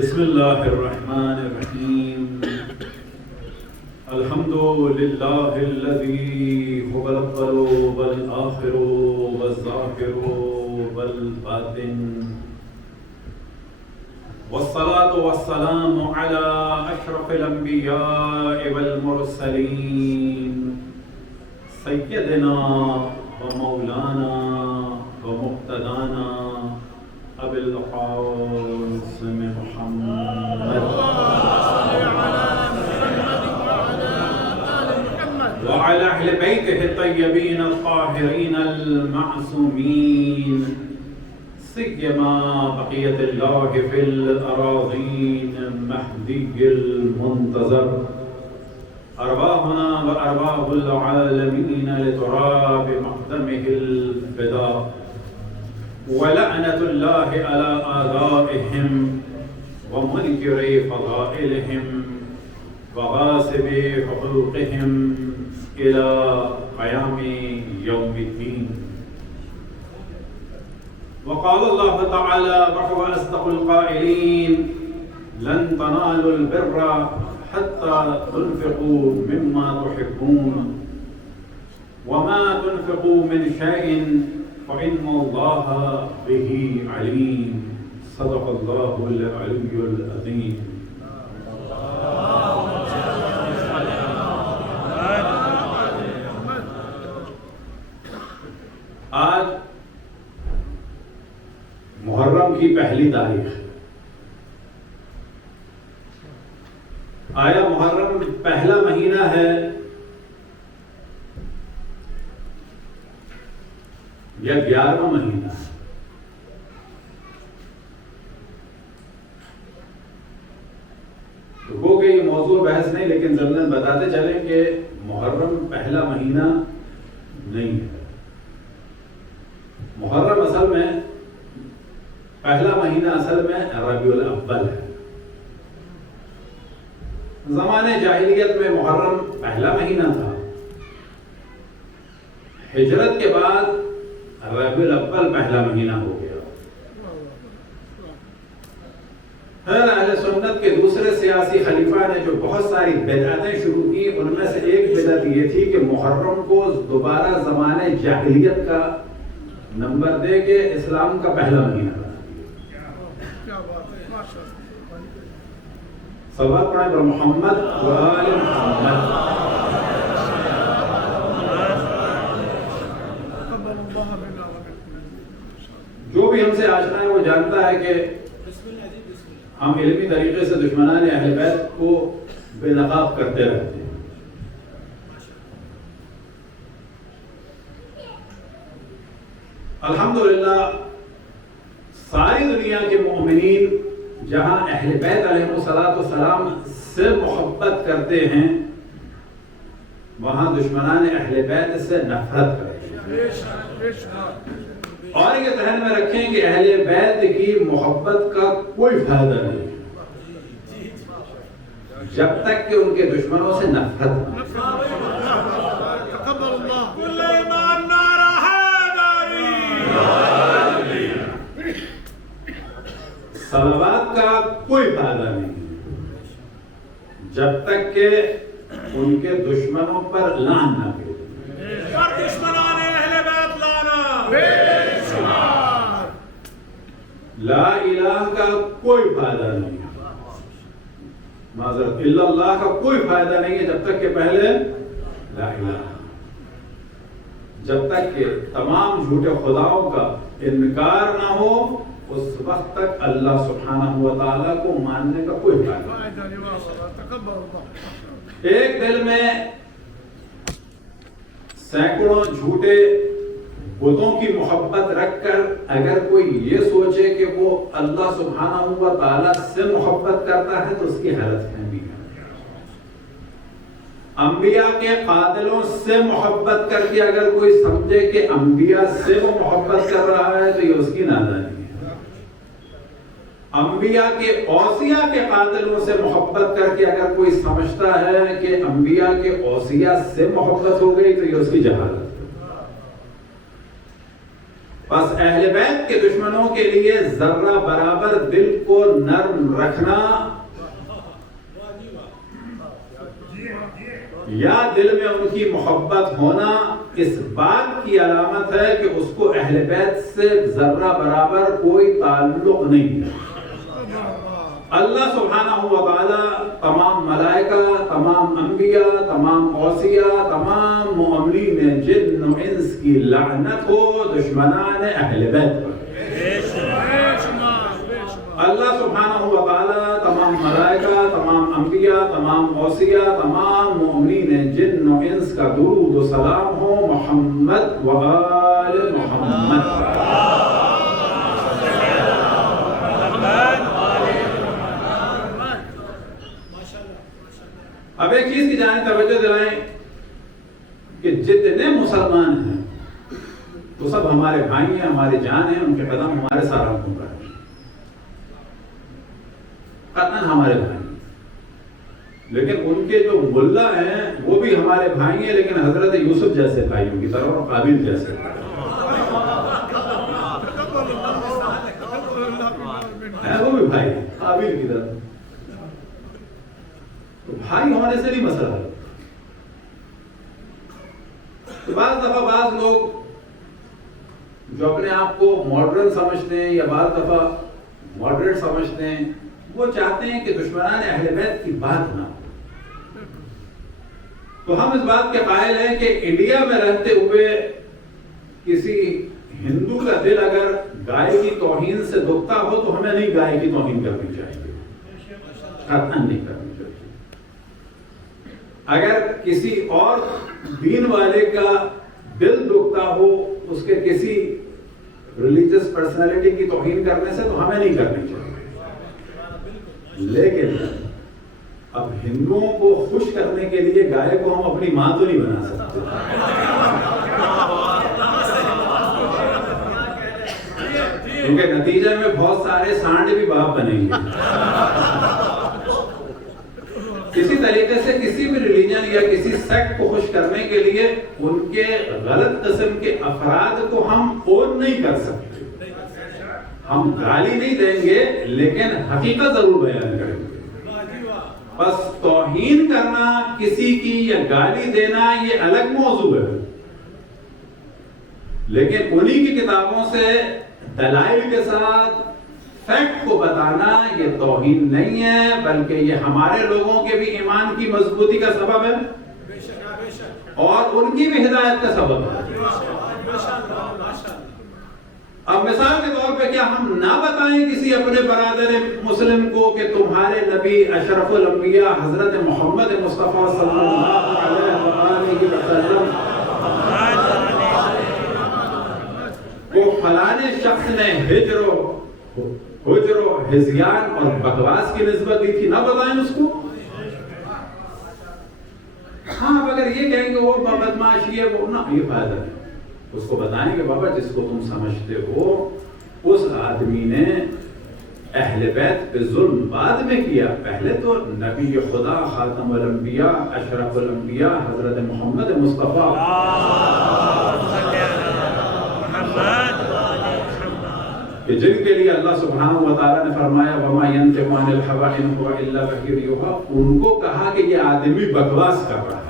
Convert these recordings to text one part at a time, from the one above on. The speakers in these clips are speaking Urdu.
بسم الله الرحمن الرحيم. الحمد لله الذي هو الأول والآخر والظاهر والباطن، والصلاة والسلام على أشرف الأنبياء والمرسلين سيدنا ومولانا ومقتدانا أبي القاسم محمد وعلى أهل بيته الطيبين الطاهرين المعصومين، سيما بقية الله في الأراضين مهدي المنتظر، أرواحنا وأرواح العالمين لتراب مقدمه الفداء، ولعنة الله على أعدائهم ومنكر فضائلهم وغاصب حقوقهم إلى قيام يوم الدين. وقال الله تعالى وهو أصدق القائلين: لن تنالوا البر حتى تنفقوا مما تحبون وما تنفقوا من شيء فإن الله به عليم. صدق الله العلي العظيم. آج محرم کی پہلی تاریخ ہے. آیا محرم پہلا مہینہ ہے یا 11واں مہینہ ہے؟ تو گو کہ یہ موضوع بحث نہیں، لیکن ضمناً بتاتے چلیں کہ محرم پہلا مہینہ نہیں ہے. محرم اصل میں پہلا مہینہ اصل میں ربیع الاول ہے. زمانے جاہلیت میں محرم پہلا مہینہ تھا. ہجرت کے بعد ربیع الاول پہلا مہینہ ہو گیا. اہل سنت کے دوسرے سیاسی خلیفہ نے جو بہت ساری بدعتیں شروع کی، ان میں سے ایک بدعت یہ تھی کہ محرم کو دوبارہ زمانے جاہلیت کا نمبر دے کے اسلام کا پہلا مہینہ بنا دیا. صلوات پڑھیں پر محمد و آل محمد. جو بھی ہم سے آشنا ہے وہ جانتا ہے کہ ہم علمی طریقے سے دشمنان اہل بیت کو بے نقاب کرتے رہتے ہیں. الحمدللہ ساری دنیا کے مومنین جہاں اہل بیت علیہ السلام سے محبت کرتے ہیں، وہاں دشمنان اہل بیت سے نفرت کرتے ہیں. اور یہ ذہن میں رکھیں کہ اہل بیت کی محبت کا کوئی فائدہ نہیں جب تک کہ ان کے دشمنوں سے نفرت نہ. صلوات کا کوئی فائدہ نہیں جب تک کہ ان کے دشمنوں پر لعن نہ کرے. لا الہ کا کوئی فائدہ نہیں ہے، معذرت الا اللہ کا کوئی فائدہ نہیں ہے جب تک کہ پہلے لا الہ، جب تک کہ تمام جھوٹے خداؤں کا انکار نہ ہو اس وقت تک اللہ سبحانہ و تعالیٰ کو ماننے کا کوئی فائدہ نہیں. ایک دل میں سینکڑوں جھوٹے بتوں کی محبت رکھ کر اگر کوئی یہ سوچے کہ وہ اللہ سبحانہ و تعالیٰ سے محبت کرتا ہے تو اس کی غلط فہمی ہے. انبیاء کے قاتلوں سے محبت کر کے اگر کوئی سمجھے کہ انبیاء سے وہ محبت کر رہا ہے تو یہ اس کی نادانی ہے. انبیاء کے اوصیاء کے قاتلوں سے محبت کر کے اگر کوئی سمجھتا ہے کہ انبیاء کے اوصیاء سے محبت ہو گئی تو یہ اس کی جہالت ہے. بس اہل بیت کے دشمنوں کے لیے ذرہ برابر دل کو نرم رکھنا یا دل میں ان کی محبت ہونا اس بات کی علامت ہے کہ اس کو اہل بیت سے ذرہ برابر کوئی تعلق نہیں ہے۔ اللہ سبحانہ و تعالی تمام ملائکہ، تمام انبیاء، تمام اوصیاء، تمام مؤمنین جن و انس کی لعنت ہو دشمنان اہل بیت پر۔ اللہ سبحانہ و تعالی تمام ملائکہ، تمام انبیاء، تمام اوصیاء، تمام مؤمنین جن و انس کا درود و سلام ہو محمد و آل محمد پر۔ اب ایک چیز کی جانب توجہ دلائیں کہ جتنے مسلمان ہیں وہ سب ہمارے بھائی ہیں، ہمارے جان ہیں، ان کے قدم ہمارے سارا حکم پر ہیں، قطعاً ہمارے بھائی ہیں۔ لیکن ان کے جو ملا ہیں وہ بھی ہمارے بھائی ہیں، لیکن حضرت یوسف جیسے بھائیوں کی طرح اور قابل جیسے وہ بھی بھائی ہیں قابل کی طرح۔ تو بھائی ہونے سے نہیں مسئلہ ہے۔ تو بعض دفعہ بعض لوگ جو اپنے آپ کو ماڈرن سمجھتے ہیں یا بعض دفعہ ماڈریٹ سمجھتے ہیں، وہ چاہتے ہیں کہ دشمنان اہل بیت کی بات نہ ہو۔ تو ہم اس بات کے قائل ہیں کہ انڈیا میں رہتے ہوئے کسی ہندو کا دل اگر گائے کی توہین سے دکھتا ہو تو ہمیں نہیں گائے کی توہین کرنی چاہیے، قطعاً نہیں کرنی۔ اگر کسی اور دین والے کا دل دکھتا ہو اس کے کسی ریلیجس پرسنالٹی کی توہین کرنے سے تو ہمیں نہیں کرنی چاہیے۔ لیکن اب ہندوؤں کو خوش کرنے کے لیے گائے کو ہم اپنی ماں تو نہیں بنا سکتے، کیونکہ نتیجے میں بہت سارے سانڈ بھی باپ بنیں گے۔ کسی طریقے سے کسی بھی ریلیجن یا کسی سیکٹ کو خوش کرنے کے لیے ان کے غلط قسم کے افراد کو ہم اون نہیں کر سکتے۔ ہم گالی نہیں دیں گے لیکن حقیقت ضرور بیان کریں گے۔ بس توہین کرنا کسی کی یا گالی دینا یہ الگ موضوع ہے، لیکن انہی کی کتابوں سے دلائل کے ساتھ فیکٹ کو بتانا یہ توہین نہیں ہے، بلکہ یہ ہمارے لوگوں کے بھی ایمان کی مضبوطی کا سبب ہے اور ان کی بھی ہدایت کا سبب ہے۔ اب مثال کے طور پہ کیا ہم نہ بتائیں کسی اپنے برادر مسلم کو کہ تمہارے نبی اشرف الانبیاء حضرت محمد مصطفیٰ صلی اللہ علیہ وسلم کو فلانے شخص نے ہجر و ہذیان اور بکواس کی نسبت دی تھی، نہ بتائیں اس کو؟ ہاں اگر یہ کہیں کہ وہ بدماشی ہے وہ نہ، یہ فائدہ نہیں۔ اس کو بتائیں کہ بابا جس کو تم سمجھتے ہو اس آدمی نے اہل بیت پہ ظلم بعد میں کیا، پہلے تو نبی خدا خاتم الانبیاء اشرف الانبیاء حضرت محمد مصطفیٰ کہ جن کے لیے اللہ سبحانہ و تعالیٰ نے فرمایا وَمَا يَنْطِقُ عَنِ الْهَوَىٰ إِنْ هُوَ إِلَّا وَحْيٌ يُوحَىٰ، ان کو کہا کہ یہ آدمی بکواس کر رہا ہے۔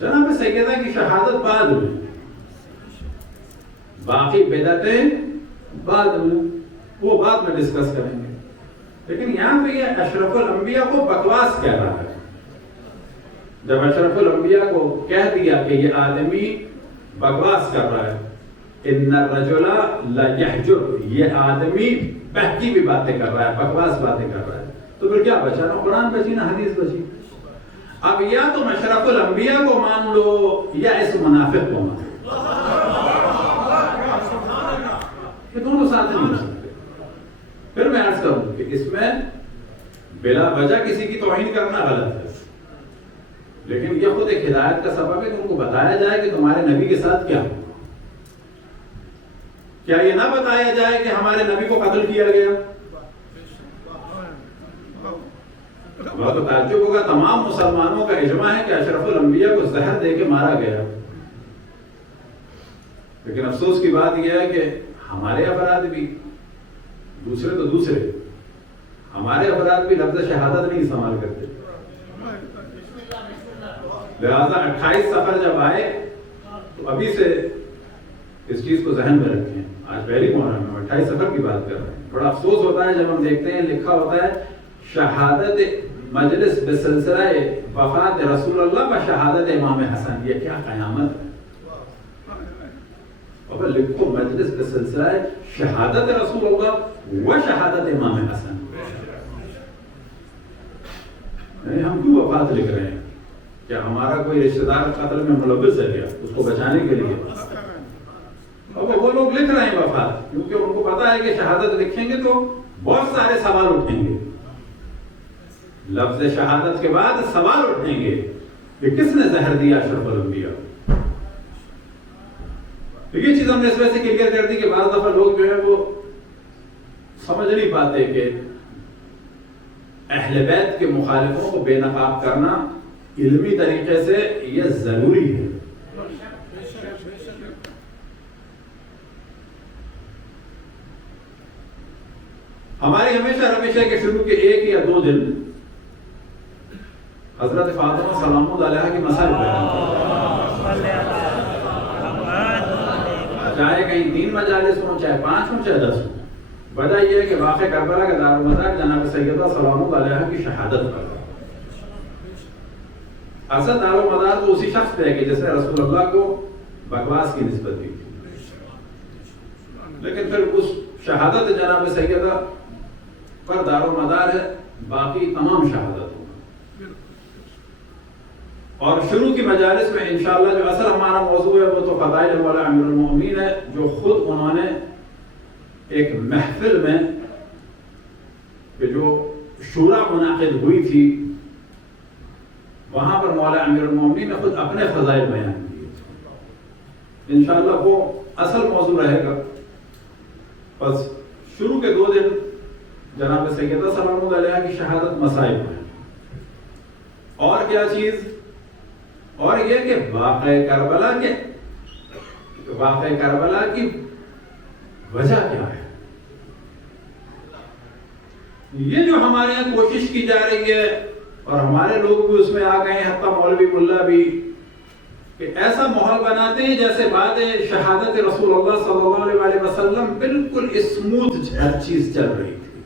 جناب سیدہ کی شہادت بعد میں، باقی بدعتیں بعد میں، وہ بعد میں ڈسکس کریں گے، لیکن یہاں پہ یہ اشرف الانبیاء کو بکواس کہہ رہا ہے۔ جب اشرف الانبیاء کو کہہ دیا کہ یہ آدمی بکواس کر رہا ہے، ان الرجل لیحجر، یہ آدمی بہکی بھی باتیں کر رہا ہے، بکواس باتیں کر رہا ہے، تو پھر کیا بچا؟ نہ قرآن بچی نہ حدیث بچی۔ اب یا تم اشرف الانبیاء کو مان لو یا اس منافق کو مان لو، یہ دونوں ساتھ نہیں ہو سکتے۔ پھر میں عرض کروں کہ اس میں بلا وجہ کسی کی توہین کرنا غلط ہے، لیکن یہ خود ایک ہدایت کا سبب ہے کہ ان کو بتایا جائے کہ تمہارے نبی کے ساتھ کیا ہوا۔ کیا یہ نہ بتایا جائے کہ ہمارے نبی کو قتل کیا گیا؟ بہت تعجب ہوگا، تمام مسلمانوں کا اجماع ہے کہ اشرف الانبیاء کو زہر دے کے مارا گیا، لیکن افسوس کی بات یہ ہے کہ ہمارے افراد بھی دوسرے تو دوسرے ہمارے افراد بھی لفظ شہادت نہیں استعمال کرتے. لہذا 28 سفر جب آئے تو ابھی سے اس چیز کو ذہن میں رکھیں. آج پہلی محرم میں 28 سفر کی بات کر رہے ہیں. بڑا افسوس ہوتا ہے جب ہم دیکھتے ہیں لکھا ہوتا ہے شہادت مجلس بسلسلہ وفات رسول اللہ و شہادت امام حسن. یہ کیا قیامت ہے. اب لکھو مجلس بسلسلہ شہادت رسول اللہ و شہادت امام حسن. ہم کیوں وفات لکھ رہے ہیں؟ کیا ہمارا کوئی رشتہ دار قتل میں ملوث ہے کیا اس کو بچانے کے لیے؟ اب وہ لوگ لکھ رہے ہیں وفات کیونکہ ان کو پتا ہے کہ شہادت لکھیں گے تو بہت سارے سوال اٹھیں گے. لفظ شہادت کے بعد سوال اٹھیں گے کہ کس نے زہر دیا اشرف الانبیاء. تو یہ چیز ہم نے اس وجہ سے کلیئر کر دی کہ بعض دفعہ لوگ جو ہے وہ سمجھ نہیں پاتے کہ اہل بیت کے مخالفوں کو بے نقاب کرنا علمی طریقے سے یہ ضروری ہے. ہماری ہمیشہ روش ہے کہ شروع کے 1 یا 2 دن حضرت فاطمہ سلام اللہ علیہا کی مسائل بیان کریں. چاہے کہیں 3 مجالس ہوں، چاہے 5 ہوں، چاہے 10 ہوں. وجہ یہ ہے کہ واقع کربلا کا دارالمدار جناب سیدہ سلام اللہ علیہا کی شہادت پر. اصل دارالمدار تو اسی شخص پہ ہے کہ جس نے رسول اللہ کو بکواس کی نسبت دی تھی، لیکن پھر اس شہادت جناب سیدہ پر دارالمدار ہے باقی تمام شہادتوں. اور شروع کی مجالس میں انشاءاللہ جو اصل ہمارا موضوع ہے وہ تو فضائل مولا امیر المومنین ہے، جو خود انہوں نے ایک محفل میں کہ جو شورا منعقد ہوئی تھی وہاں پر مولا امیر المومنین نے خود اپنے فضائل بیان کیے. انشاءاللہ وہ اصل موضوع رہے گا. بس شروع کے 2 دن جناب سیدہ سلام اللہ علیہا کی شہادت مسائل ہیں. اور کیا چیز؟ اور یہ کہ واقع کربلا کی وجہ کیا ہے. یہ جو ہمارے یہاں کوشش کی جا رہی ہے اور ہمارے لوگ بھی اس میں آ گئے ہیں، حتیٰ مولوی ملا بھی، کہ ایسا ماحول بناتے ہیں جیسے بعد شہادت رسول اللہ صلی اللہ علیہ وسلم بالکل اسموتھ ہر چیز چل رہی تھی.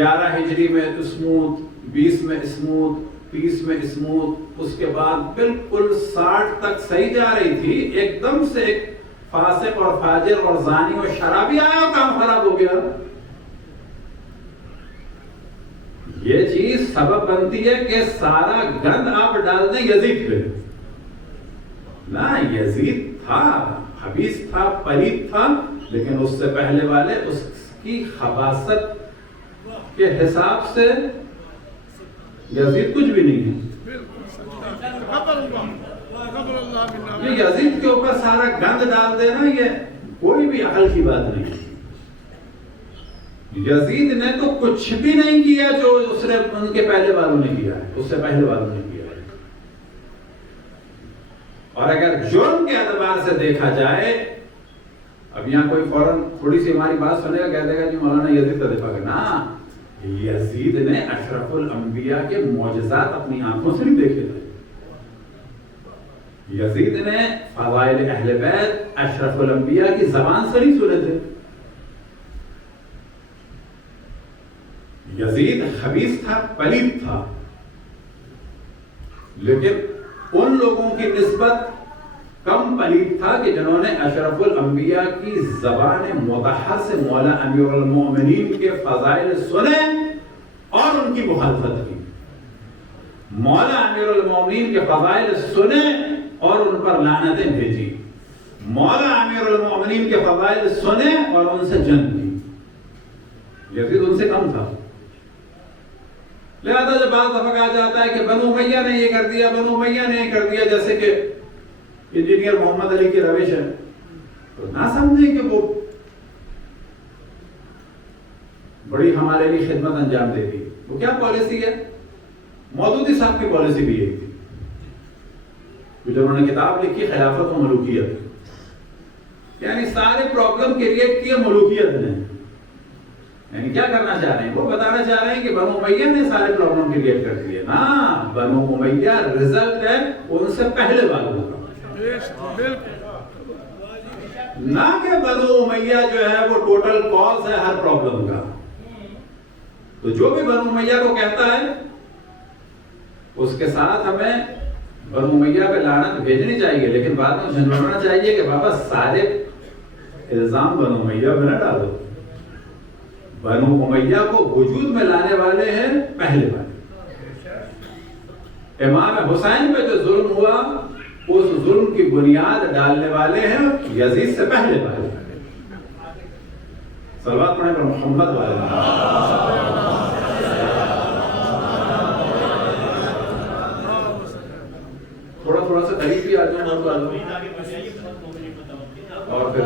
11 ہجری میں اسموتھ، 20 میں اسموتھ، 30 میں اسموتھ، اس کے بعد بالکل 60 تک صحیح جا رہی تھی. ایک دم سے ایک فاسق اور فاجر اور زانی اور شرابی آیا اور کام خراب ہو گیا. یہ چیز سبب بنتی ہے کہ سارا گند آپ ڈال دیں یزید پہ. نہ، یزید تھا، خبیث تھا، پلید تھا، لیکن اس سے پہلے والے اس کی خباثت کے حساب سے یزید کچھ بھی نہیں ہے. یہ یزید کے اوپر سارا گند ڈال دینا یہ کوئی بھی عقل کی بات نہیں. یزید نے تو کچھ بھی نہیں کیا جو اس نے ان کے پہلے والوں نے کیا ہے، اس سے پہلے والوں نے کیا ہے. اور اگر جرم کے اعتبار سے دیکھا جائے، اب یہاں کوئی فوراً تھوڑی سی ہماری بات سنے گا، کہہ دے گا جی مولانا یزید کا دفاع کرنا. یزید نے اشرف الانبیاء کے معجزات اپنی آنکھوں سے نہیں دیکھے تھے. یزید نے فضائل اہل بیت اشرف الانبیاء کی زبان سے نہیں سنے تھے. یزید خبیث تھا، پلید تھا، لیکن ان لوگوں کی نسبت کم پلید تھا کہ جنہوں نے اشرف الانبیاء کی زبان مطہر سے مولا امیر المومنین کے فضائل سنے اور ان کی مخالفت کی. مولا امیر المومنین کے فضائل سنے اور ان پر لعنتیں بھیجی. مولا امیر المومنین کے فضائل سنے اور ان سے جنگ کی. یزید ان سے کم تھا. لہذا جب بعض دفعہ کہا جاتا ہے کہ بنو امیہ نے یہ کر دیا، بنو امیہ نے یہ کر دیا، جیسے کہ انجینئر محمد علی کی روش ہے، تو نہ سمجھیں کہ وہ بڑی ہمارے لیے خدمت انجام دے دی. وہ کیا پالیسی ہے؟ مودودی صاحب کی پالیسی بھی یہی تھی. جو انہوں نے کتاب لکھی خلافت و ملوکیت، یعنی سارے پرابلم کریٹ کیے ملوکیت نے. یعنی کیا کرنا چاہ رہے ہیں؟ وہ بتانا چاہ رہے ہیں کہ بنو امیہ نے سارے پرابلم کریٹ کر دیے. نا، بنو امیہ رزلٹ ہے ان سے پہلے والوں کا، نہ کہ بنو امیہ جو ہے وہ ٹوٹل کاز ہے ہر پرابلم کا. تو جو بھی بنو امیہ کو کہتا ہے اس کے ساتھ ہمیں بنو امیہ پہ لعنت بھیجنی چاہیے، لیکن بعد میں جھنجھوڑنا چاہیے کہ بابا سارے الزام بنو امیہ پہ نہ ڈالو. بنو امیہ کو وجود میں لانے والے ہیں پہلے والے. امام حسین پہ جو ظلم ہوا اس ظلم کی بنیاد ڈالنے والے ہیں یزید سے پہلے والے. صلوات پڑھیں پر محمد والے. تھوڑا سا قریب بھی آ جاؤ اور پھر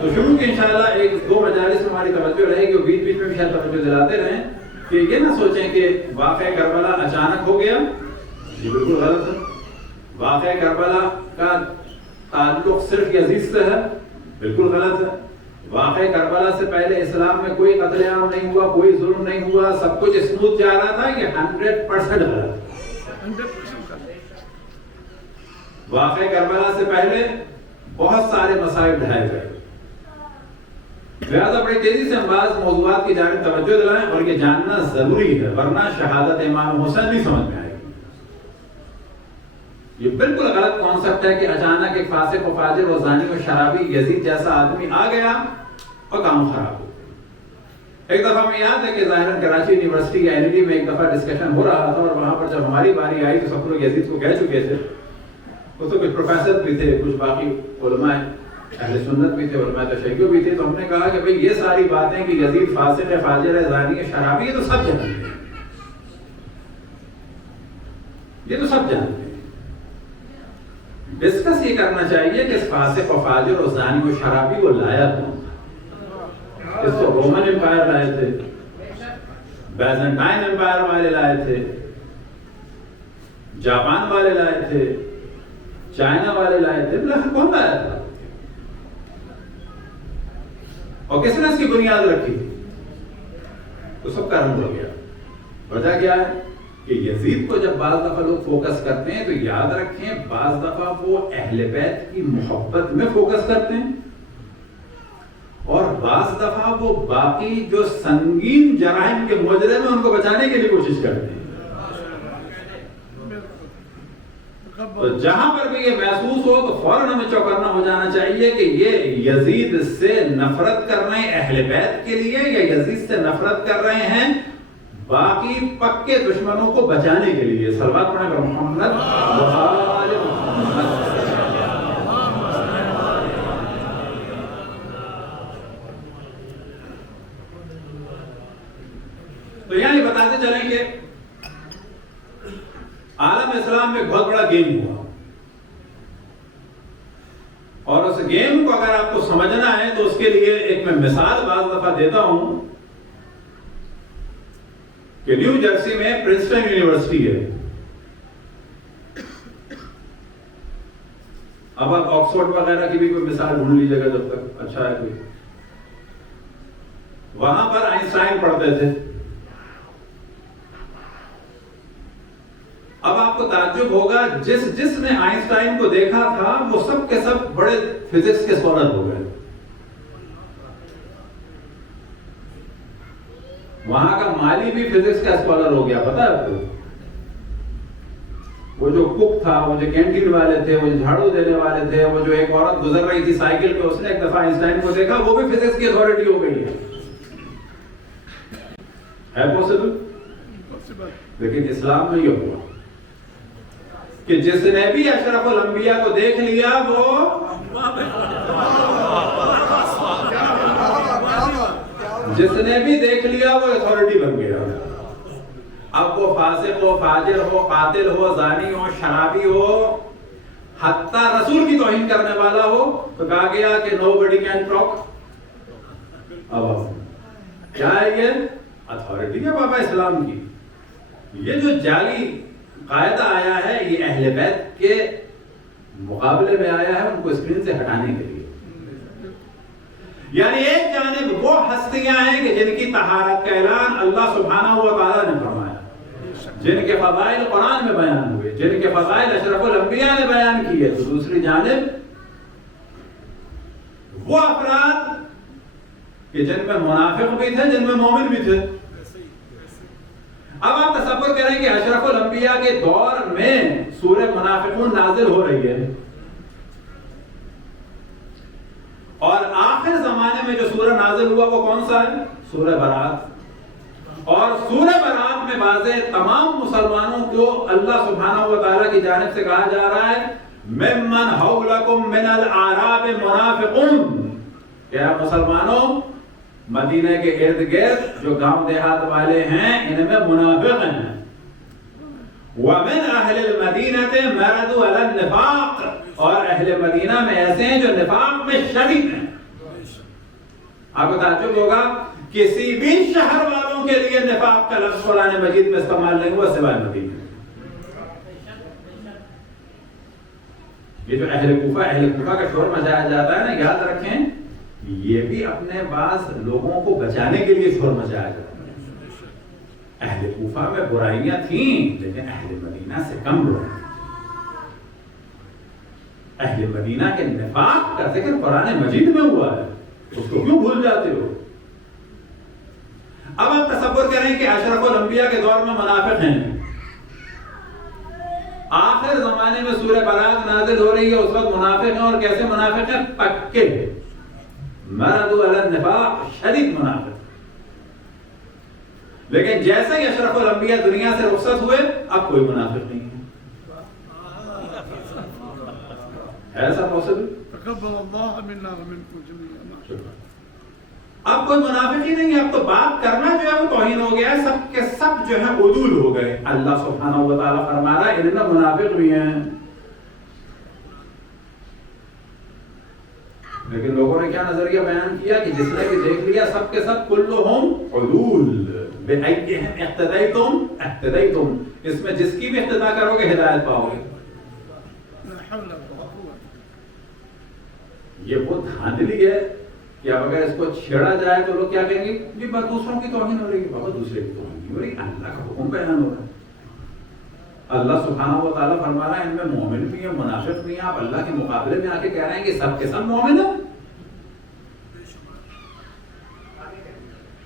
تو شروع کی انشاءاللہ ایک دو مجالس میں ہماری توجہ رہے گی اور بیچ بیچ میں بھی شاید توجہ دلاتے رہیں کہ یہ نہ سوچیں کہ واقعہ کربلا اچانک ہو گیا. یہ بالکل غلط ہے. واقعہ کربلا کا تعلق صرف یزید سے ہے، بالکل غلط ہے. واقعہ کربلا سے پہلے اسلام میں کوئی قتل عام نہیں ہوا، کوئی ظلم نہیں ہوا، سب کچھ اسموتھ جا رہا تھا. یہ 100% غلط. واقعہ کربلا سے پہلے بہت سارے مسائل ڈھائے گئے. لہذا بڑی تیزی سے ہم بعض موضوعات کی جانب توجہ دلائیں اور یہ جاننا ضروری ہے، ورنہ شہادت امام حسین نہیں سمجھ میں آئے گی. یہ بالکل غلط کانسیپٹ ہے کہ اچانک ایک فاسق و فاجر و زانی و شرابی یزید جیسا آدمی آ گیا اور کام خراب ہو. ایک دفعہ میں یاد ہے کہ ظاہراً کراچی یونیورسٹی یا NLD میں ایک دفعہ ڈسکشن ہو رہا تھا اور وہاں پر جب ہماری باری آئی تو سب لوگ یزید کو کہہ چکے تھے. اس تو کچھ پروفیسر بھی تھے، کچھ باقی علماء اہل سنت بھی تھے، علماء تشیع بھی تھے. تو ہم نے کہا کہ بھئی یہ ساری باتیں کہ یزید فاسق ہے، فاجر ہے، زانی ہے، شرابی ہے، تو سب جانتے ہیں. یہ تو سب جانتے ہیں. ڈسکس یہ کرنا چاہیے کہ اس فاسق و فاجر و زانی و شرابی کو لایا کون؟ اس کو رومن امپائر لائے تھے، بیزنٹائن امپائر والے لائے تھے، جاپان والے لائے تھے، چائنا والے لائے تھے. کون لایا تھا اور کس نے اس کی بنیاد رکھی تھی؟ تو سب کا رنگ ہو گیا. وجہ کیا ہے کہ یزید کو جب بعض دفعہ لوگ فوکس کرتے ہیں تو یاد رکھیں بعض دفعہ وہ اہل بیت کی محبت میں فوکس کرتے ہیں اور بعض دفعہ وہ باقی جو سنگین جرائم کے مجرم ہیں ان کو بچانے کے لیے کوشش کرتے ہیں. تو جہاں پر بھی یہ محسوس ہو تو فوراً ہمیں چوکنا ہو جانا چاہیے کہ یہ یزید سے نفرت کر رہے ہیں اہل بیت کے لیے یا یزید سے نفرت کر رہے ہیں باقی پکے دشمنوں کو بچانے کے لیے. صلوات پڑھیں پر محمد وآل محمد. تو یعنی بتاتے چلیں کہ عالم اسلام میں بہت بڑا گیم ہوا اور اس گیم کو اگر آپ کو سمجھنا ہے تو اس کے لیے ایک میں مثال بعض دفعہ دیتا ہوں کہ نیو جرسی میں پرنسٹن یونیورسٹی ہے. اب آپ آکسفورڈ وغیرہ کی بھی کوئی مثال ڈھونڈ لیجیے گا جب تک اچھا ہے کوئی. وہاں پر آئنسٹائن پڑھتے تھے. اب آپ کو تعجب ہوگا جس نے آئنسٹائن کو دیکھا تھا وہ سب کے سب بڑے فزکس کے اسکالر ہو گئے. وہاں کا مالی بھی فزکس کا اسکالر ہو گیا. پتا ہے آپ کو وہ جو کک تھا، وہ جو کینٹین والے تھے، وہ جو جھاڑو دینے والے تھے، وہ جو ایک عورت گزر رہی تھی سائیکل پہ، اس نے ایک دفعہ آئنسٹائن کو دیکھا، وہ بھی فزکس کی اتھارٹی ہو گئی ہے پاسبل؟ لیکن اسلام میں یہ ہوا کہ جس نے بھی اشرف الانبیاء کو دیکھ لیا وہ اتھارٹی بن گیا. اب وہ فاسق ہو، فاجر ہو، قاتل ہو، زانی ہو، شرابی ہو، حتیٰ رسول کی توہین کرنے والا ہو تو کہا گیا کہ nobody can talk about him. کیا ہے یہ اتھارٹی ہے بابا اسلام کی. یہ جو جعلی قاعدہ آیا ہے یہ اہل بیت کے مقابلے میں آیا ہے ان کو اسکرین سے ہٹانے کے لیے. یعنی ایک جانب وہ ہستیاں ہیں کہ جن کی طہارت کا اعلان اللہ سبحانہ و تعالیٰ نے فرمایا, جن کے فضائل قرآن میں بیان ہوئے, جن کے فضائل اشرف الانبیاء نے بیان کیے, تو دوسری جانب وہ افراد کہ جن میں منافق بھی تھے, جن میں مومن بھی تھے. اب آپ تصور کریں کہ اشرف الانبیاء کے دور میں سورہ منافقون نازل ہو رہی ہے, اور آخر زمانے میں جو سورہ نازل ہوا وہ کون سا ہے؟ سورہ برات. اور سورہ برات میں واضح تمام مسلمانوں کو اللہ سبحانہ و تعالیٰ کی جانب سے کہا جا رہا ہے ممن حولکم من الاعراب منافقون, کیا مسلمانوں مدینہ کے ارد گرد جو گاؤں دیہات والے ہیں ان میں منافق ہیں. وَمِنْ أَهْلِ الْمَدِينَةِ مَرَدُوا عَلَى النِّفَاقِ, اور اہل مدینہ میں ایسے ہیں جو نفاق میں شدید ہیں. آپ کو تعجب ہوگا کسی بھی شہر والوں کے لیے نفاق کا لفظ قرآن مجید میں استعمال نہیں ہوا سوائے مدینہ. یہ جو اہل کوفہ کا شور مچایا جاتا ہے نا, یاد رکھیں یہ بھی اپنے بعض لوگوں کو بچانے کے لیے شور مچایا جاتا ہے. اہل کوفہ میں برائیاں تھیں لیکن اہل مدینہ سے کم برائی. اہل مدینہ کے نفاق کا ذکر قرآن مجید میں ہوا ہے, اس کو کیوں بھول جاتے ہو؟ اب آپ تصور کریں کہ اشرف الانبیاء کے دور میں منافق ہیں, آخر زمانے میں سورہ برات نازل ہو رہی ہے, اس وقت منافق ہیں, اور کیسے منافق ہیں؟ پکے مردوا علی النفاق, شدید منافق. لیکن جیسے ہی اشرف الانبیاء دنیا سے رخصت ہوئے اب کوئی منافق نہیں ہے. ایسا پاسبل؟ تقبل اللہ منا ومنکم جميعا. اب کوئی منافق ہی نہیں ہے. اب تو بات کرنا جو ہے وہ توہین ہو گیا ہے, سب کے سب جو ہے عدول ہو گئے. اللہ سبحانہ و تعالیٰ فرما رہا ہے ان میں منافق بھی ہیں. لیکن لوگوں نے کیا نظریہ بیان کیا کہ جس نے بھی دیکھ لیا سب کے سب کلہم عدول بِأَيِّهِمْ اقتدیتم اہتدیتم, اس میں جس کی بھی اقتدا کرو گے ہدایت پاؤ گے. یہ وہ دھاندلی ہے کہ اب اگر اس کو چھیڑا جائے تو لوگ کیا کہیں گے جی بس دوسروں کی توہین ہو رہی ہے. بابا دوسرے کی توہین نہیں ہو رہی, اللہ کا حکم بیان ہو رہا ہے. اللہ سبحانہ و تعالیٰ فرما رہا ہے ان میں مومن بھی ہیں منافق بھی ہیں. آپ اللہ کے مقابلے میں آ کے کہہ رہے ہیں کہ سب کے سب مومن ہیں.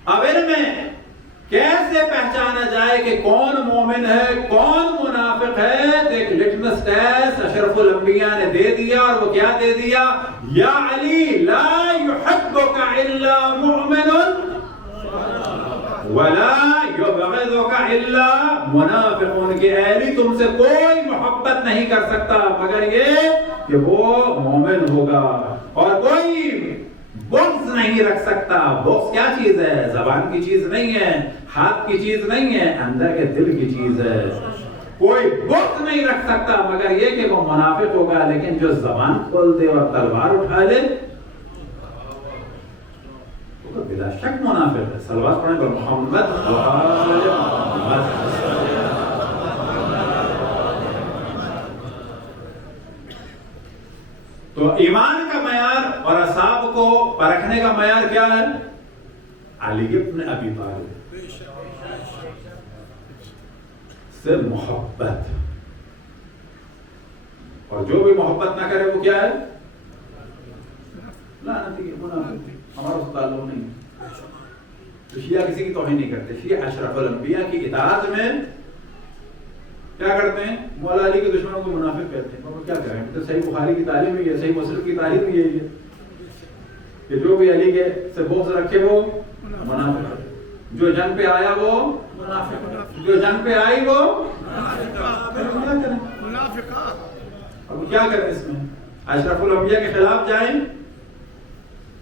اب ان میں کیسے پہچانا جائے کہ کون مومن ہے کون منافق ہے؟ ایک لٹمس ٹیسٹ اشرف الانبیاء نے دے دیا, اور وہ کیا دے دیا؟ یا علی لا يحبک الا مؤمن ولا یبغضک الا منافق. کہ علی تم سے کوئی محبت نہیں کر سکتا مگر یہ کہ وہ مومن ہوگا, اور کوئی بغض نہیں رکھ سکتا. بغض کیا چیز ہے؟ زبان کی چیز نہیں ہے, ہاتھ کی چیز نہیں ہے, اندر کے دل کی چیز ہے. کوئی بغض نہیں رکھ سکتا مگر یہ کہ وہ منافق ہوگا. لیکن جو زبان کھول دے اور تلوار اٹھا لے تو بلا شک منافق ہے. صلوات پڑھیں پر محمد. تو ایمان کا معیار اور اصحاب کو پرکھنے کا معیار کیا ہے؟ علی ابن ابی طالب سے محبت. اور جو بھی محبت نہ کرے وہ کیا ہے؟ لعنتی ہے, منافق. ہمارا اس تعلق نہیں. تو شیعہ کسی کی توہین نہیں کرتے. شیعہ اشرف الانبیاء کی اطاعت میں کیا کرتے ہیں؟ مولا علی کے دشمنوں کو منافق کہتے ہیں. وہ کیا کریں؟ تو صحیح بخاری کی تعلیم ہی ہے, صحیح مسلم کی تعلیم ہی یہی ہے کہ جو بھی علی کے سے بغض رکھے وہ منافق. جو جنگ پہ آیا وہ منافق, جو جنگ پہ آئی وہ منافق. اب کیا کریں اس میں؟ اشرف الانبیاء کے خلاف جائیں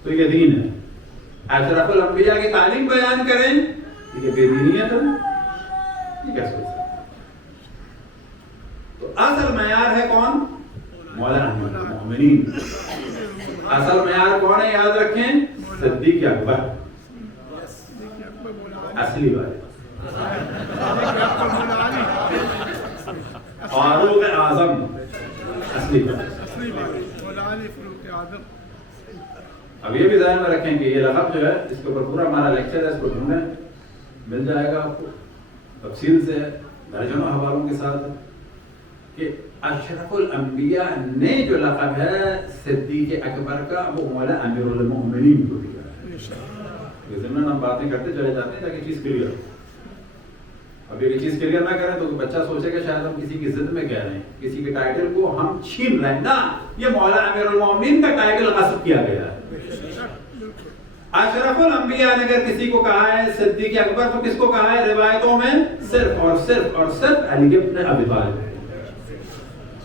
تو یہ دین ہے. اشرف الانبیاء کی تعلیم بیان کریں یہ بے دینیت ہے. یہ کیا سوچ؟ تو اصل معیار ہے کون؟ مولا المؤمنین. اصل معیار کون ہے یاد رکھیں؟ صدیق اکبر اصلی والے، فاروق اعظم اصلی والے. اب یہ بھی ذہن میں رکھیں کہ یہ لقب جو ہے اس کے اوپر پورا ہمارا لیکچر ہے، اس کو ڈھونڈیں مل جائے گا آپ کو تفصیل سے درجنوں حوالوں کے ساتھ کہ اشرف الانبیاء نے جو لقب ہے صدیق اکبر کا وہ مولا امیر المؤمنین کو دیا ہے. ضمن ہم باتیں کرتے چلے جاتے ہیں تاکہ چیز کلیئر ہو. اب یہ چیز کلیئر نہ کریں تو بچہ سوچے گا شاید ہم کسی کی ضد میں کہہ رہے ہیں، کسی کے ٹائٹل کو ہم چھین رہے ہیں. نا، یہ مولا امیر المؤمنین کا ٹائٹل غصب کیا گیا ہے. اشرف الانبیاء نے اگر کسی کو کہا ہے صدیق اکبر تو کس کو کہا ہے روایتوں میں؟ صرف اور صرف اور صرف علی ابن ابی طالب.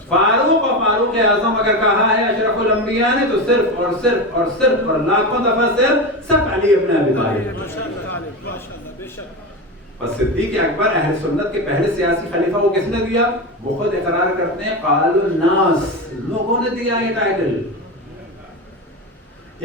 فاروق اور فاروق اعظم اگر کہا ہے اشرف الانبیاء نے تو صرف اور صرف اور صرف اور لاکھوں دفعہ صرف علی ابن ابی طالب. اور صدیق اکبر اہل سنت کے پہلے سیاسی خلیفہ وہ کس نے دیا؟ وہ خود اقرار کرتے ہیں قال الناس، لوگوں نے دیا یہ ٹائٹل.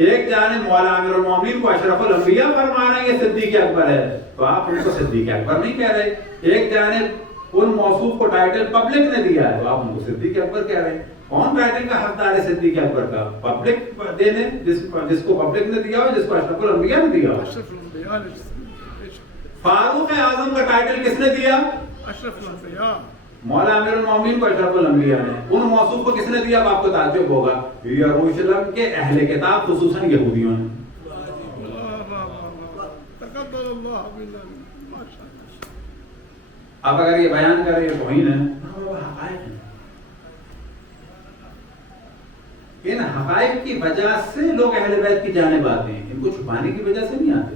ایک جانب مولا امیر المومنین کو اشرف الانبیاء فرما رہے ہیں یہ صدیق اکبر ہے تو آپ ان کو صدیق اکبر نہیں کہہ رہے. ایک جانب ان موصوف کو ٹائٹل پبلک نے دیا ہے تو آپ ان کو صدیق اکبر کہہ رہے ہیں. کون ٹائٹل کا حقدار ہے صدیق اکبر کا؟ پبلک دینے، جس کو پبلک نے دیا ہو، جس کو اشرف الانبیاء نے دیا ہو. فاروق اعظم کا ٹائٹل کس نے دیا؟ اشرف الانبیاء. مولا امیر المومنین کو اشرف الانبیاء نے. ان موصوف کو کس نے دیا؟ آپ کو تعجب ہوگا، یروشلم کے اہل کتاب خصوصاً یہودیوں نے. اب اگر یہ بیان کریں یہ توہین ہے، ان حقائق کی وجہ سے لوگ اہل بیت کی جانب آتے ہیں، ان کو چھپانے کی وجہ سے نہیں آتے.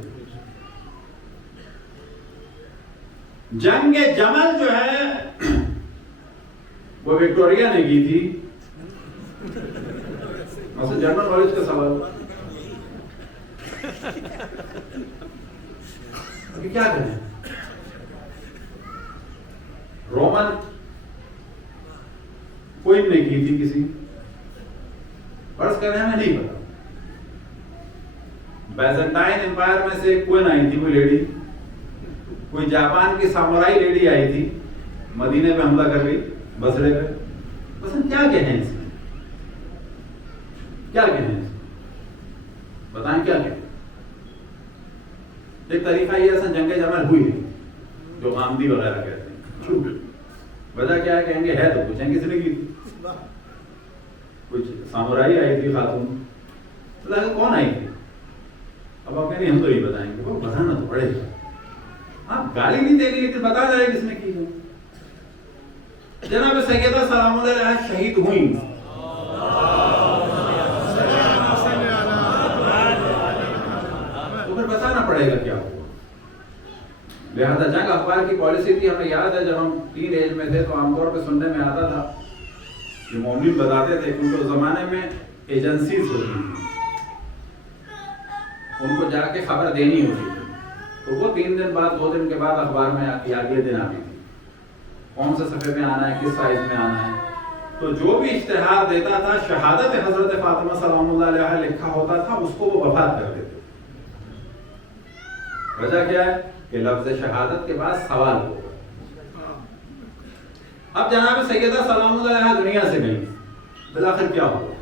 جنگ جمل جو ہے وہ وکٹوریا نے کی تھی. مثلا جنرل نالج کا سوال کیا کریں؟ رومن کوئن نے کی تھی کسی، فرض کر رہے ہیں ہمیں نہیں پتا. بیزنٹائن امپائر میں سے کوئن آئی تھی، کوئی لیڈی، کوئی جاپان کی سامورائی لیڈی آئی تھی، مدینے پہ حملہ کر گئی بسرے پہ. بس ہم کیا کہیں اس میں؟ کیا کہیں اس میں؟ بتائیں کیا کہیں؟ ایک طریقہ یہ ہے جنگ جمل ہوئی نہیں، جو غامدی وغیرہ کہتے ہیں. وجہ کیا ہے؟ کہیں گے ہے تو پوچھیں کس نے کی تھی. کچھ سامورائی آئی تھی خاتون، کون آئی تھی؟ اب آپ کہیں گے ہم تو نہیں بتائیں گے. وہ بتانا تو پڑے گا. آپ گالی نہیں دیں گے لیکن بتا جائے کس نے کی ہے. جناب سیدہ سلام اللہ علیہا شہید ہوئیں، تو پھر بتانا پڑے گا کیا ہوا. لہذا جنگ اخبار کی پالیسی تھی. ہمیں یاد ہے جب ہم ٹین ایج میں تھے تو عام طور پہ سننے میں آتا تھا کہ مومن بتاتے تھے کہ ان کو زمانے میں ایجنسیز ہوتی تھیں، ان کو جا کے خبر دینی ہوتی تھی تو وہ 3 دن بعد 2 دن کے بعد اخبار میں اگلے دن آتی تھی کون سے صفحے میں آنا ہے، کس سائز میں آنا ہے. تو جو بھی اشتہار دیتا تھا شہادت حضرت فاطمہ سلام اللہ علیہا لکھا ہوتا تھا، اس کو وہ وفات کر دیتے. وجہ کیا ہے کہ لفظ شہادت کے بعد سوال ہوگا. اب جناب سیدہ سلام اللہ علیہا دنیا سے گئی، بالآخر کیا ہوا؟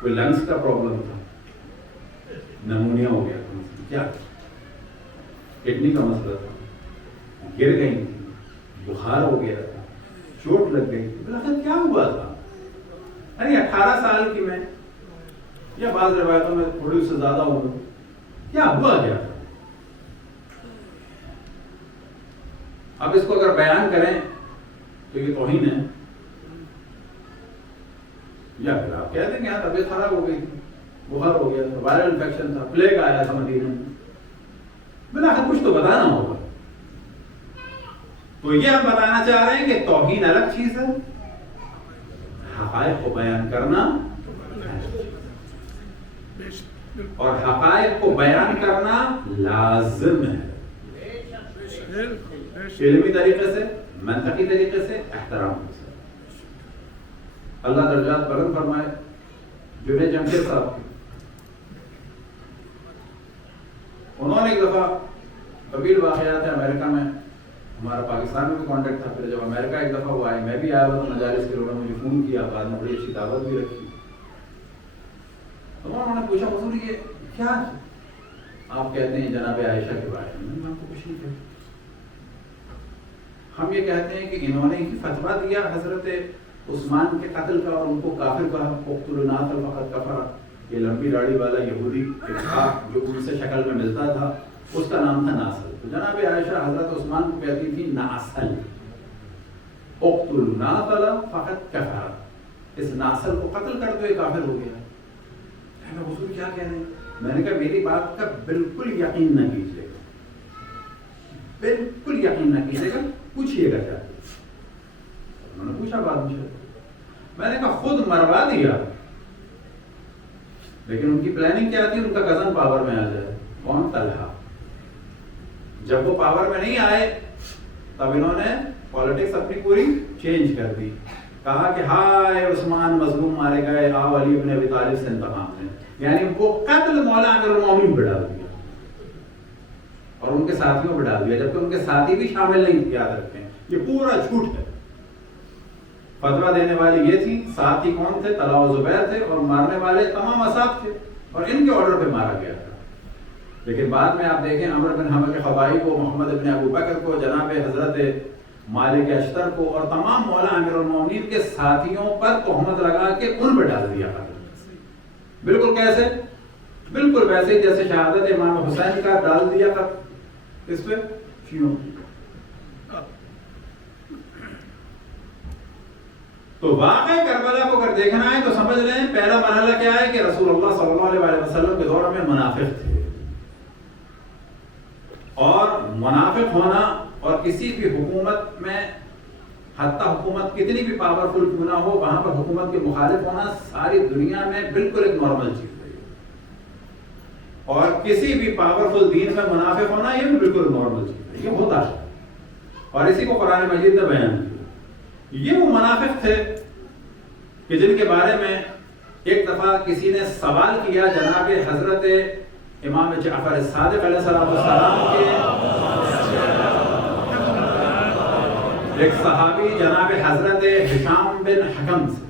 کوئی لنگس کا پرابلم تھا، نمونیا ہو گیا تھا، کیا کڈنی کا مسئلہ تھا، گر گئی تھی، بخار ہو گیا تھا، چوٹ لگ گئی تھی. بالآخر کیا ہوا تھا؟ ارے 18 سال کی میں، یا بعض روایتوں میں تھوڑی سے زیادہ عمر، کیا ہوا کیا تھا؟ اب اس کو اگر بیان کریں تو یہ توہین ہے، یا پھر آپ کہہ دیں گے یہاں طبیعت خراب ہو گئی تھی، بخار ہو گیا تھا، وائرل انفیکشن تھا، پلیگ آیا تھا مدینے میں. بالآخر کچھ تو بتانا ہوگا. تو یہ ہم بتانا چاہ رہے ہیں کہ توہین الگ چیز ہے، حقائق کو بیان کرنا اور حقائق کو بیان کرنا لازم ہے، علمی طریقے سے، منطقی طریقے سے، احترام سے. اللہ درجات بلند فرمائے، جنید جمشید صاحب کی، انہوں نے ایک دفعہ طویل واقعات ہے امریکہ میں، ہمارا پاکستان میں بھی کانٹیکٹ تھا، پھر جب امریکہ ایک دفعہ وہ آئے، میں بھی آیا ہوا تو مجالس کے لوگوں نے مجھے فون کیا، بعد میں بڑی اچھی دعوت بھی رکھی، تو انہوں نے پوچھا حضور یہ کیا آپ کہتے ہیں جناب عائشہ کے بارے میں؟ آپ کو کچھ نہیں کہتے، ہم یہ کہتے ہیں کہ انہوں نے ہی فتویٰ دیا حضرت عثمان کے قتل کا اور ان کو کافر کہا، اقتلوا ناصر فقد کفر، یہ لمبی داڑھی والا یہودی تھا جو ان سے شکل میں ملتا تھا، اس کا نام تھا ناصر، تو جناب عائشہ حضرت عثمان کو کہتی تھی ناصل، اقتلوا ناصر فقد کفر، اس ناصر کو قتل کر دو یہ کافر ہو گیا۔ میں حضور کیا کہہ رہے ہیں؟ میں نے کہا میری بات کا بالکل یقین نہ کیجیے گا، بالکل یقین نہ کیجیے گا، پوچھیے گا کیا۔ انہوں نے پوچھا بعد میں نے کہا خود مروا دیا، لیکن ان کی پلاننگ کیا تھی؟ ان کا کزن پاور میں آ جائے، کون؟ طلحہ۔ جب وہ پاور میں نہیں آئے تب انہوں نے پالیٹکس اپنی پوری چینج کر دی، کہا کہ ہائے عثمان مظلوم مارے گئے، آؤ علی ابن ابی طالب سے انتقام لیں، یعنی وہ قتل مولا امیر المومنین پہ ڈال دیا اور ان کے ساتھیوں پہ ڈال دیا، جبکہ ان کے ساتھی بھی شامل نہیں تھے، یاد رکھیں یہ پورا جھوٹ ہے۔ فتویٰ دینے والے یہ تھی، ساتھی کون تھے؟ طلحہ و زبیر تھے، اور مارنے والے تمام اصحاب تھے، اور ان کے آرڈر پہ مارا گیا تھا۔ لیکن بعد میں آپ دیکھیں عمر بن حمزہ خبائی کو، محمد بن ابو بکر کو، جناب حضرت مالک اشتر کو اور تمام مولا امیر المومنین کے ساتھیوں پر تہمت لگا کے ان پہ ڈال دیا۔ بالکل کیسے؟ بالکل ویسے جیسے شہادت امام حسین کا ڈال دیا تھا اس پہ شیعوں۔ تو واقعہ کربلا کو اگر دیکھنا ہے تو سمجھ لیں پہلا مرحلہ کیا ہے کہ رسول اللہ صلی اللہ علیہ وسلم کے دور میں منافق تھے، اور منافق ہونا اور کسی بھی حکومت میں حتی حکومت کتنی بھی پاورفل کیوں نہ ہو وہاں پر حکومت کے مخالف ہونا ساری دنیا میں بالکل ایک نارمل چیز ہے، اور کسی بھی پاورفل دین میں منافق ہونا یہ بھی بالکل نارمل چیز ہے، یہ ہوتا ہے، اور اسی کو قرآن مجید نے بیان کیا۔ یہ وہ منافق تھے کہ جن کے بارے میں ایک دفعہ کسی نے سوال کیا جناب حضرت امام جعفر صادق علیہ السلام کے ایک صحابی جناب حضرت ہشام بن حکم سے،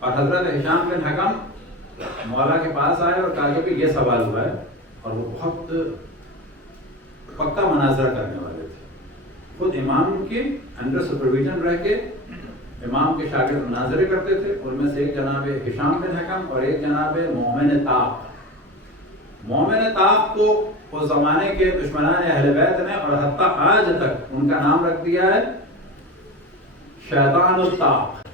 اور حضرت ہشام بن حکم مولا کے پاس آئے اور کہا کہ یہ سوال ہوا ہے، اور وہ بہت پکا مناظرہ کرنے والے تھے، خود امام کے انڈر سپرویژن رہ کے امام کے شاگرد مناظرے کرتے تھے، ان میں سے ایک جناب ہشام بن حکم اور ایک جناب مومن طاق۔ مومن طاق کو اس زمانے کے دشمنان اہل بیت نے اور حتی آج تک ان کا نام رکھ دیا ہے شیطان الطاق۔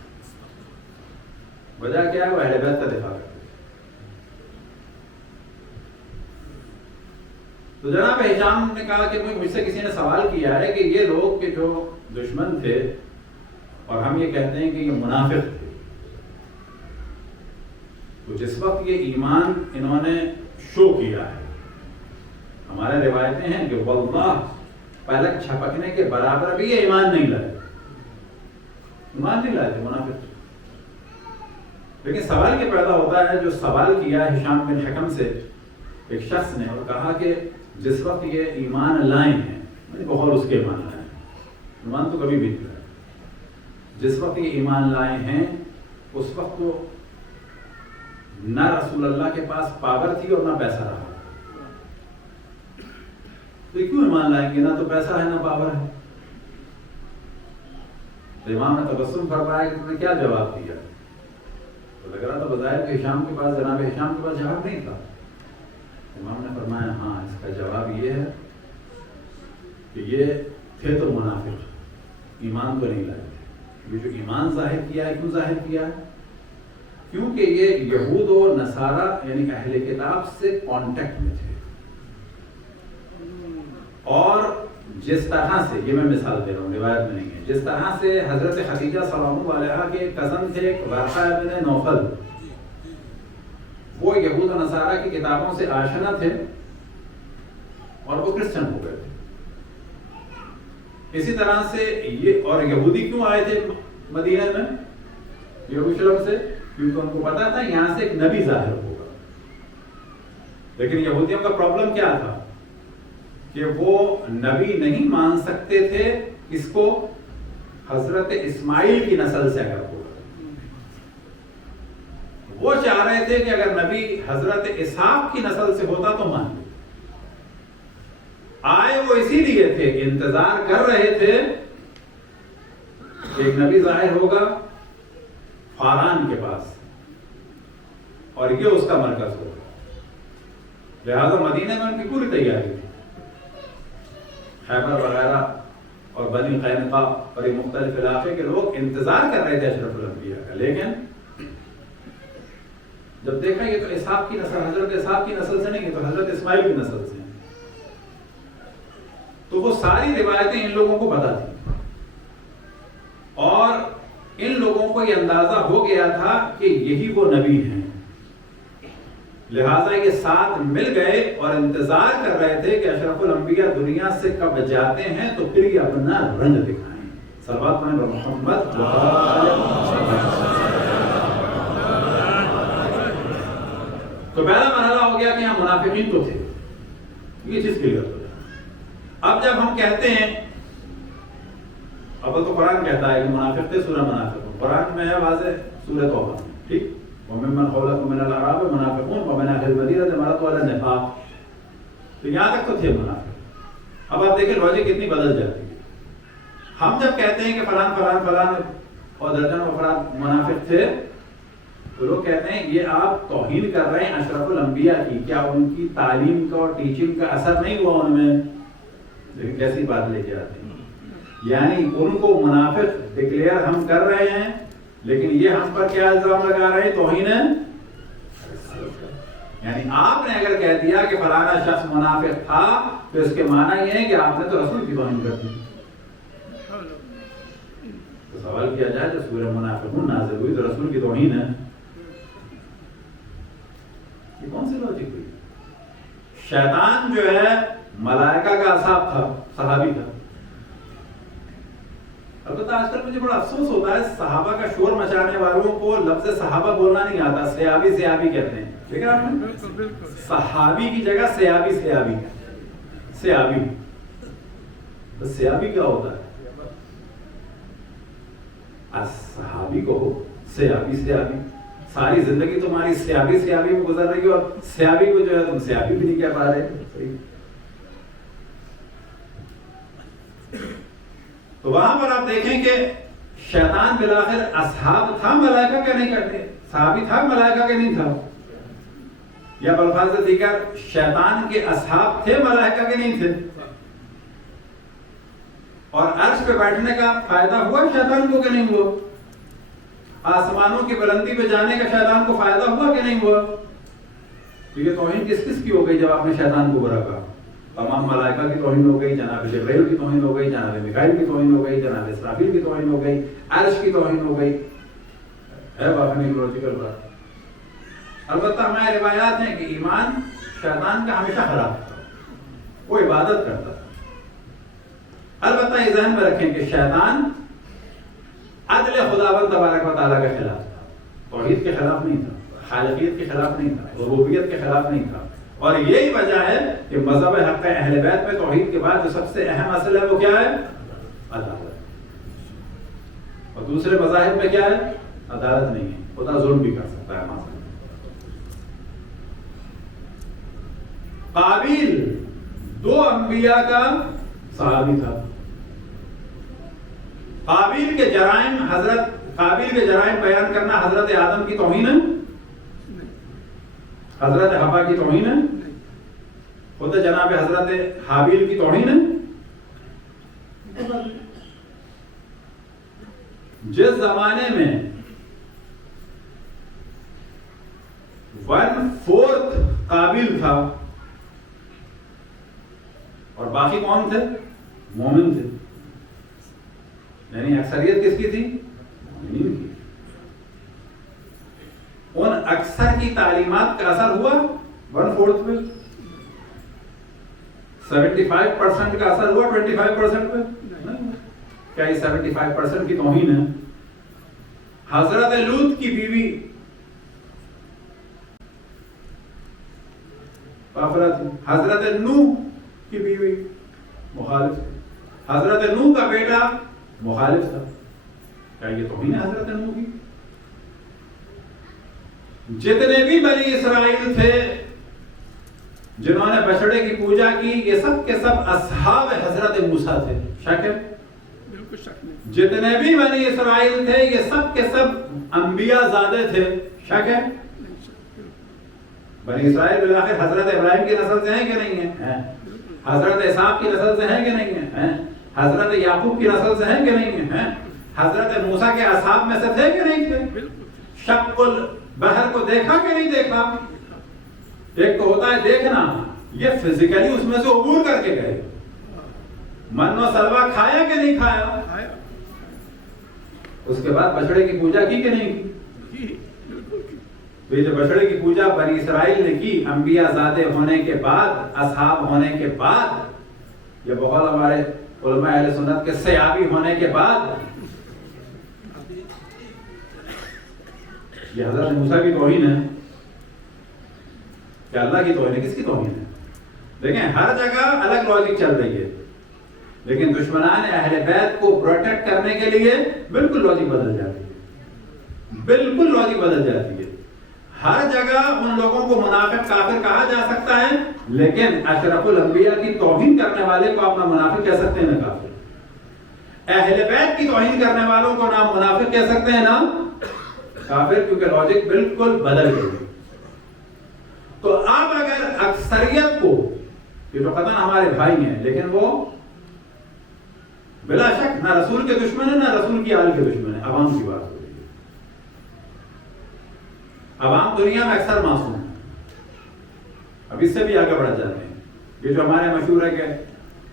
وجہ کیا ہے؟ وہ اہل بیت کا دفاع کرتے تھے۔ تو جناب ہشام نے کہا کہ مجھ سے کسی نے سوال کیا ہے کہ یہ لوگ کے جو دشمن تھے اور ہم یہ کہتے ہیں کہ یہ منافق تھے، تو جس وقت یہ ایمان انہوں نے شو کیا ہے، ہمارے روایتیں ہیں کہ واللہ پلک چھپکنے کے برابر بھی یہ ایمان نہیں لائے، ایمان نہیں لائے تھے، منافق تھے۔ لیکن سوال یہ پیدا ہوتا ہے، جو سوال کیا ہشام بن حکم سے ایک شخص نے اور کہا کہ جس وقت یہ ایمان لائے ہیں، بہت اس کے ایمان لائے ہیں، ایمان تو کبھی بھی نہیں لائے، جس وقت یہ ایمان لائے ہیں اس وقت تو نہ رسول اللہ کے پاس پاور تھی اور نہ پیسہ رہا، تو کیوں ایمان لائیں گے؟ نہ تو پیسہ ہے نہ پاور ہے۔ تو امام نے تبسم فرمایا کہ تم نے کیا جواب دیا؟ تو لگ رہا تھا بظاہر کہ ہشام کے پاس، جناب ہشام کے پاس جواب نہیں تھا۔ امام نے فرمایا ہاں، اس کا جواب یہ ہے کہ یہ تھے تو منافق، ایمان تو نہیں لائے تھے۔ یہ جو ایمان ظاہر کیا ہے، کیوں ظاہر کیا ہے؟ کیونکہ یہ یہود و نصارہ یعنی اہل کتاب سے کانٹیکٹ میں تھے، اور جس طرح سے، یہ میں مثال دے رہا ہوں، روایت میں نہیں ہے، جس طرح سے حضرت خدیجہ سلام علیہا کے کزن تھے ورقہ بن نوفل، وہ یہود و نصارہ کی کتابوں سے آشنا تھے اور وہ کرسچن ہو گئے تھے۔ اسی طرح سے یہ، اور یہودی کیوں آئے تھے مدینہ میں؟ یروشلم سے، کیونکہ ان کو پتا تھا یہاں سے ایک نبی ظاہر ہوگا. لیکن یہودیوں کا پرابلم کیا تھا کہ وہ نبی نہیں مان سکتے تھے اس کو حضرت اسماعیل کی نسل سے اگر ہوگا. وہ چاہ رہے تھے کہ اگر نبی حضرت اسحاق کی نسل سے ہوتا تو مان لے. آئے وہ اسی لیے تھے، انتظار کر رہے تھے کہ ایک نبی ظاہر ہوگا فاران کے پاس اور یہ اس کا مرکز ہوگا. لہذا مدینہ میں ان کی پوری تیاری تھی. خیبر وغیرہ اور بنی قینقاع اور یہ مختلف علاقے کے لوگ انتظار کر رہے تھے اشرف الانبیاء کا. لیکن جب دیکھا یہ تو اسحاق کی نسل، حضرت اسحاق کی نسل سے نہیں، یہ تو حضرت اسماعیل کی نسل سے ہیں، تو وہ ساری روایتیں ان لوگوں کو پتا تھی اور ان لوگوں کو یہ اندازہ ہو گیا تھا کہ یہی وہ نبی ہیں. لہٰذا یہ ساتھ مل گئے اور انتظار کر رہے تھے کہ اشرف الانبیاء دنیا سے کب جاتے ہیں تو پھر یہ اپنا رنگ دکھائیں. صلوات پڑھیں محمد. تو پہلا مرحلہ ہو گیا کہ یہاں منافقین تو تھے، یہ چیز کلیئر ہو جائے. اب جب ہم کہتے ہیں، اب تو قرآن کہتا ہے کہ منافق تھے، سورہ منافقون قرآن میں ہے واضح، سورہ توبہ میں، ٹھیک. وَمِمَّنْ خَوْلَكُمْ مِنَ الْأَعْرَابِ مُنَافِقُونَ وَمِنْ أَهْلِ الْمَدِينَةِ مَرَضُوا عَلَى النِّفَاقِ. تو یہاں تک تو تھے منافق. اب آپ دیکھیں لاجک کتنی بدل جاتی ہے. ہم جب کہتے ہیں کہ فلان فلان فلان اور درجن افراد منافق تھے، تو لوگ کہتے ہیں یہ آپ توہین کر رہے ہیں اشرف الانبیاء کی، کیا ان کی تعلیم کا اور ٹیچنگ کا اثر نہیں ہوا ان میں؟ لیکن کیسی بات لے کے آتے ہیں، یعنی ان کو منافق ڈکلیئر ہم کر رہے ہیں، لیکن یہ ہم پر کیا الزام لگا رہے ہیں؟ توہین ہے. یعنی آپ نے اگر کہہ دیا کہ فلانا شخص منافق تھا تو اس کے معنی یہ ہے کہ آپ نے تو رسول کی توہین کر دی. تو سوال کیا جائے جو سورہ منافقون نازل ہوئی تو رسول کی توہین ہے، یہ کون سی لاجک ہوئی؟ شیطان جو ہے ملائکہ کا اصحاب تھا، صحابی تھا. البتہ آج کل مجھے بڑا افسوس ہوتا ہے صحابہ کا شور مچانے والوں کو لفظ صحابہ بولنا نہیں آتا، صحابی صحابی کہتے ہیں. ٹھیک ہے آپ نے صحابی کی جگہ صحابی صحابی صحابی. تو صحابی کیا ہوتا ہے؟ صحابی کو صحابی صحابی. ساری زندگی تمہاری صحابی صحابی میں گزر رہی ہے اور صحابی کو جو ہے تم صحابی بھی نہیں کہہ پا رہے. تو وہاں پر آپ دیکھیں کہ شیطان بالآخر اصحاب تھا ملائکہ کے نہیں کرتے، صحابی تھا ملائکہ کے نہیں تھا، یا بالفاظ دیگر شیطان کے اصحاب تھے ملائکہ کے نہیں تھے. اور عرش پہ بیٹھنے کا فائدہ ہوا شیطان کو کہ نہیں ہوا؟ آسمانوں کی بلندی پہ جانے کا شیطان کو فائدہ ہوا کہ نہیں ہوا؟ تو یہ توہین کس کس کی ہو گئی جب آپ نے شیطان کو برا کہا؟ تمام ملائکہ کی توہین ہو گئی، جناب جبرائیل کی توہین ہو گئی، جناب میکائیل کی توہین ہو گئی، جناب اسرافیل کی توہین ہو گئی، عرش کی توہین ہو گئی. ہے بات نہیں لوجیکل بات. البتہ ہمارے روایات ہیں کہ ایمان شیطان کا ہمیشہ خراب تھا، وہ عبادت کرتا تھا. البتہ یہ ذہن میں رکھیں کہ شیطان عدل خداوند تبارک و تعالیٰ کے خلاف تھا، توحید کے خلاف نہیں تھا، خالقیت کے خلاف نہیں تھا، ربوبیت کے خلاف نہیں تھا. اور یہی وجہ ہے کہ مذہب حق اہل بیت میں توحید کے بعد جو سب سے اہم اصل ہے وہ کیا ہے؟ عدالت. اور دوسرے مذاہب میں کیا ہے؟ عدالت نہیں ہے، خدا ظلم بھی کر سکتا ہے. قابیل دو انبیاء کا صحابی تھا. قابیل کے جرائم بیان کرنا حضرت آدم کی توہین ہے؟ حضرت حوا کی توہین ہے؟ خود جناب حضرت حابیل کی توہین ہے؟ جس زمانے میں 1/4 قابیل تھا اور باقی کون تھے؟ مومن تھے. یعنی اکثریت کس کی تھی؟ مومنین کی. ان اکثر کی تعلیمات کا اثر ہوا 1/4 پہ. 75% کا اثر ہوا 25% پہ. کیا یہ 75% کی توہین ہے؟ حضرت لوط کی بیوی کافرہ تھی، حضرت نوح کی بیوی مخالف تھی، حضرت نوح کا بیٹا مخالف تھا. کیا یہ توہین ہے حضرت نوح کی؟ جتنے بھی بنی اسرائیل تھے جنہوں نے بچڑے کی پوجا کی، یہ سب کے سب اصحاب حضرت موسیٰ تھے. شک ہے؟ بالکل شک نہیں. جتنے بھی بنی اسرائیل تھے یہ سب کے سب انبیاء زادے تھے. شک ہے؟ بنی اسرائیل بالآخر حضرت ابراہیم کی نسل سے ہیں کہ نہیں ہیں؟ حضرت اسحاق کی نسل سے ہیں کہ نہیں ہیں؟ حضرت یعقوب کی نسل سے ہیں کہ نہیں ہیں؟ حضرت موسیٰ کے اصحاب میں سے تھے کہ نہیں تھے؟ شق البحر کو دیکھا کہ نہیں دیکھا؟ ایک تو ہوتا ہے دیکھنا، یہ فزیکلی اس میں سے عبور کر کے گئے. من و سلوا کھایا کہ نہیں کھایا؟ اس کے بعد بچڑے کی پوجا کی کہ نہیں کی؟ تو یہ جو بچڑے کی پوجا بنی اسرائیل نے کی انبیاء زادے ہونے کے بعد، اصحاب ہونے کے بعد، یہ بقول ہمارے علماء اہل سنت کے سیابی ہونے کے بعد، یہ حضرت موسیٰ کی توہین ہے کہ اللہ کی توہین ہے؟ کس کی توہین ہے؟ دیکھیں ہر جگہ الگ لاجک چل رہی ہے، لیکن دشمنان اہل بیت کو پروٹیکٹ کرنے کے لیے بالکل لاجک بدل جاتی ہے، بالکل لاجک بدل جاتی ہے. ہر جگہ ان لوگوں کو منافق کافر کہا جا سکتا ہے، لیکن اشرف الانبیاء کی توہین کرنے والے کو آپ نہ منافق کہہ سکتے ہیں نہ کافر. اہل بیت کی توہین کرنے والوں کو نہ منافق کہہ سکتے ہیں نہ کافر، کیونکہ لاجک بالکل بدل گئی. تو آپ اگر اکثریت کو، یہ تو قطعاً ہمارے بھائی ہیں لیکن وہ بلا شک نہ رسول کے دشمن ہے نہ رسول کی آل کے دشمن ہے، عوام کی بات ہو رہی ہے. عوام دنیا میں اکثر معصوم ہے. اب اس سے بھی آگے بڑھ جاتے ہیں. یہ جو ہمارے مشہور ہے کہ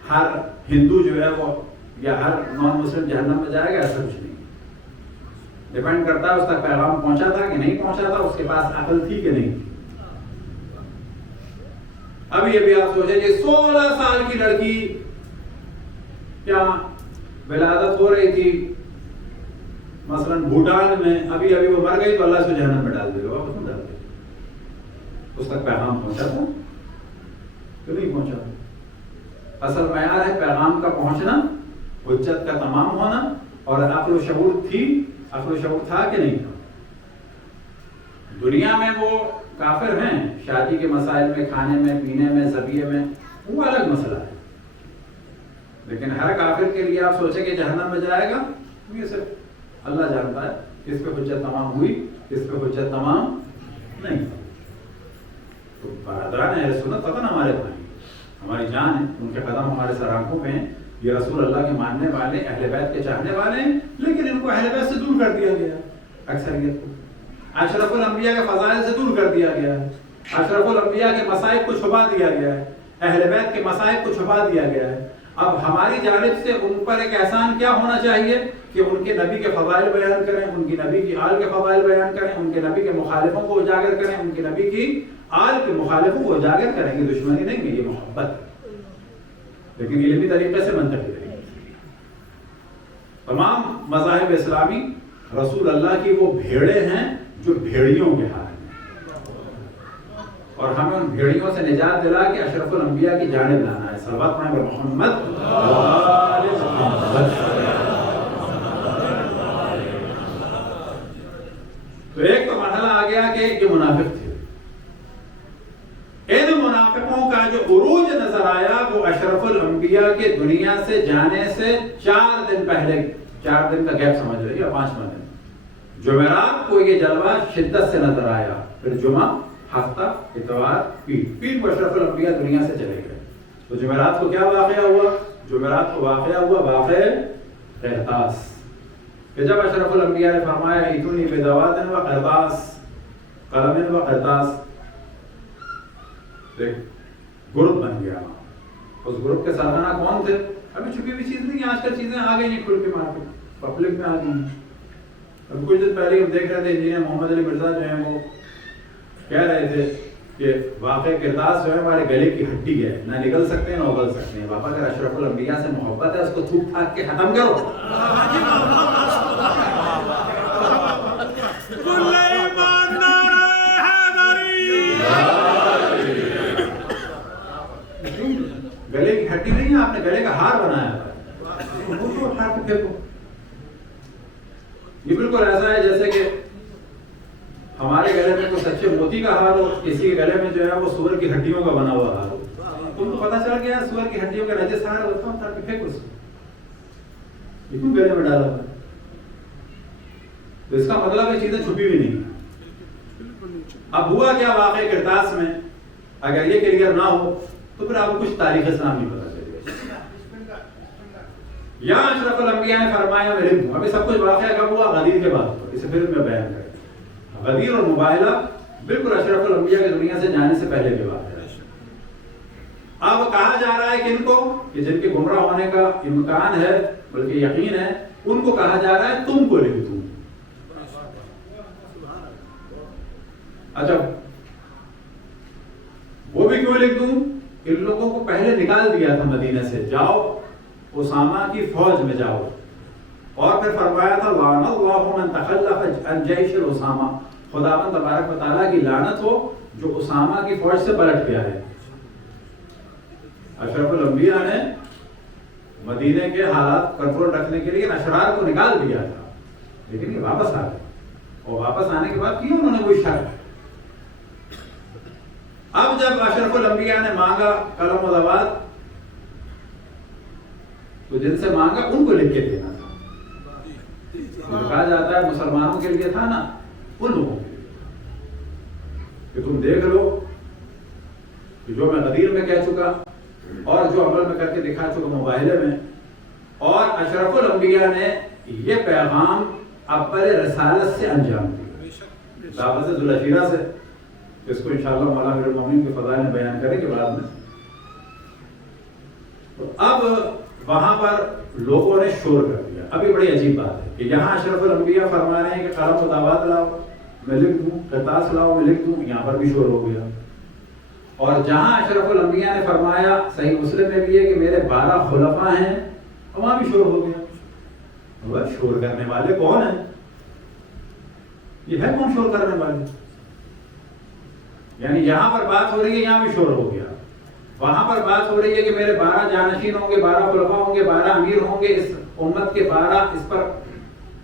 ہر ہندو جو ہے وہ یا ہر نان مسلم جہنم میں جائے گا، ایسا کچھ نہیں. ڈیپینڈ کرتا ہے اس تک پیغام پہنچا تھا کہ نہیں پہنچا تھا، اس کے پاس عقل تھی کہ نہیں تھی. اب یہ بھی آپ سوچیں کہ 16 سال کی لڑکی کیا ولادت ہو رہی تھی مثلا بھوٹان میں، ابھی وہ مر گئی تو اللہ سے جہنم میں ڈال دے گا، واپس میں ڈال دے گا. اس تک پیغام پہنچا تھا کہ نہیں پہنچا؟ اصل معیار ہے پیغام کا پہنچنا، حجت کا تمام ہونا، اور عقل و شعور تھی، عقل و شعور تھا کہ نہیں تھا. دنیا میں وہ کافر ہیں شادی کے مسائل میں، کھانے میں، پینے میں، ذبیحے میں، وہ الگ مسئلہ ہے. لیکن ہر کافر کے لیے آپ سوچیں کہ جہنم میں جائے گا، یہ صرف اللہ جانتا ہے کس پہ حجت تمام ہوئی، کس پہ حجت تمام نہیں. تو برادران اہل سنت پتہ نا ہمارے بھائی، ہماری جان ہے، ان کے قدم ہمارے سر آنکھوں پہ ہیں. یہ رسول اللہ کے ماننے والے، اہل بیت کے چاہنے والے ہیں، لیکن ان کو اہل بیت سے دور کر دیا گیا اکثریت کو. اشرف الانبیاء کے فضائل سے دور کر دیا گیا ہے. اشرف الانبیاء کے مصائب کو چھپا دیا گیا ہے، اہل بیت کے مصائب کو چھپا دیا گیا ہے. اب ہماری جانب سے ان پر ایک احسان کیا ہونا چاہیے کہ ان کے نبی کے فضائل بیان کریں، ان کی نبی کی آل کے فضائل بیان کریں، ان کے نبی کے مخالفوں کو اجاگر کریں، ان کے نبی کی آل کے مخالفوں کو اجاگر کریں. یہ دشمنی نہیں ہے، یہ محبت، لیکن علمی طریقے سے منطقی طریقے. تمام مذاہب اسلامی رسول اللہ کی وہ بھیڑے ہیں جو بھیڑیوں کے ہاتھ ہیں، اور ہمیں ان بھیڑیوں سے نجات دلا کے اشرف الانبیاء کی جانب لانا ہے. صلوات پڑھیں محمد. تو ایک تو مرحلہ آ گیا کہ یہ منافق تھے. ان منافقوں کا جو عروج نظر آیا وہ اشرف الانبیاء کے دنیا سے جانے سے 4 دن پہلے، 4 دن کا گیپ سمجھ رہی ہے، 5واں دن جمعرات کو یہ جلوہ شدت سے نظر آیا. پھر جمعہ، ہفتہ، اتوار، پیر کو اشرف الانبیاء دنیا سے چلے گئے. تو جمعرات کو کیا واقعہ ہوا؟ جمعرات کو واقعہ ہوا واقعہ قرطاس. کہ جب اشرف الانبیاء نے فرمایا ایتونی بدوات و قرطاس، قلم و قرطاس، ایک گروپ بن گیا. اس گروپ کے سربراہ کون تھے؟ ابھی چھپی ہوئی چیز نہیں، آج کل چیزیں آ گئی ہیں کھل کے مارکیٹ، پبلک میں آ گئی ہیں. اب کچھ دن پہلے ہم دیکھ رہے تھے انجینئر محمد علی مرزا جو ہیں وہ کہہ رہے تھے کہ واقع قرطاس جو ہے ہمارے گلے کی ہڈی ہے، نہ نکل سکتے ہیں نہ اگل سکتے ہیں. بابا اگر اشرف الانبیاء سے محبت ہے اس کو تھوک تھاک کے ختم کرو. گلے کا ہار بنایا تھا، وہ تو اٹھا کے پھینکو۔ یہ بالکل ایسا ہے جیسے کہ ہمارے گلے میں کوئی سچے موتی کا ہار ہو، کسی کے گلے میں جو ہے وہ سور کی ہڈیوں کا بنا ہوا ہار ہو، تم کو پتا چل گیا سور کی ہڈیوں کا نجس ہار ہوتا ہے، اٹھا کے پھینکو اس کو، یہ کیوں گلے میں ڈالا تھا؟ تو اس کا مطلب یہ چیزیں چھپی بھی نہیں۔ اب ہوا کیا واقعی کرتاس میں، اگر یہ کلیئر نہ ہو تو پھر آپ کو کچھ تاریخ اسلام نہیں پتا چلے گا۔ یہاں اشرف الانبیاء نے فرمایا میں لکھ دوں، ابھی سب کچھ واقعہ کب ہوا؟ غدیر کے بعد، اسے پھر میں بیان کروں۔ غدیر اور مباہلہ بالکل اشرف الانبیاء کی دنیا سے جانے سے پہلے کی بات ہے۔ اب کہا جا رہا ہے کہ ان کو، کہ جن کے گمراہ ہونے کا امکان ہے بلکہ یقین ہے، ان کو کہا جا رہا ہے تم کو لکھ دوں۔ اچھا وہ بھی کیوں لکھ دوں؟ ان لوگوں کو پہلے نکال دیا تھا مدینہ سے، جاؤ اسامہ کی فوج میں جاؤ، اور پھر فرمایا تھا لعن اللہ من تخلف عن جیش اسامہ، خداوند تبارک و تعالیٰ کی لعنت ہو جو اسامہ کی فوج سے پلٹ گیا ہے۔ اشرف الانبیاء نے مدینے کے حالات کنٹرول رکھنے کے لیے اشرار کو نکال دیا تھا، لیکن یہ واپس آ گئے، اور واپس آنے کے بعد کیوں انہوں نے کوئی شک؟ اب جب اشرف الانبیاء نے مانگا قلم و دوات، تو جن سے مانگا ان کو لکھ کے دینا تھا۔ کہا جاتا ہے مسلمانوں کے لیے تھا نا، ان لوگوں کے لیے کہ تم دیکھ لو کہ جو میں غدیر میں کہہ چکا اور جو عمل میں کر کے دکھا چکا مباہلے میں، اور اشرف الانبیاء نے یہ پیغام اول رسالت سے انجام دیا، دعوت ذوالعشیرہ سے، اس کو انشاءاللہ مولانا امیر المومنین کے فضائل میں بیان کریں گے بعد میں۔ تو اب وہاں پر لوگوں نے شور کر دیا۔ ابھی بڑی عجیب بات ہے کہ یہاں اشرف الانبیاء فرما رہے ہیں کہ قلم و دوات لاؤ میں لکھ دوں، کرتاس لاؤ میں لکھ دوں، یہاں پر بھی شور ہو گیا۔ اور جہاں اشرف الانبیاء نے فرمایا، صحیح مسلم میں بھی ہے کہ میرے 12 خلفاء ہیں، وہاں بھی شور ہو گیا۔ وہ شور کرنے والے کون ہیں؟ یہ ہے کون شور کرنے والے؟ یعنی یہاں پر بات ہو رہی ہے، یہاں بھی شور ہو گیا، وہاں پر بات ہو رہی ہے کہ میرے 12 جانشین ہوں گے، 12 خلفاء ہوں گے، 12 امیر ہوں گے، اس امت کے 12 اس پر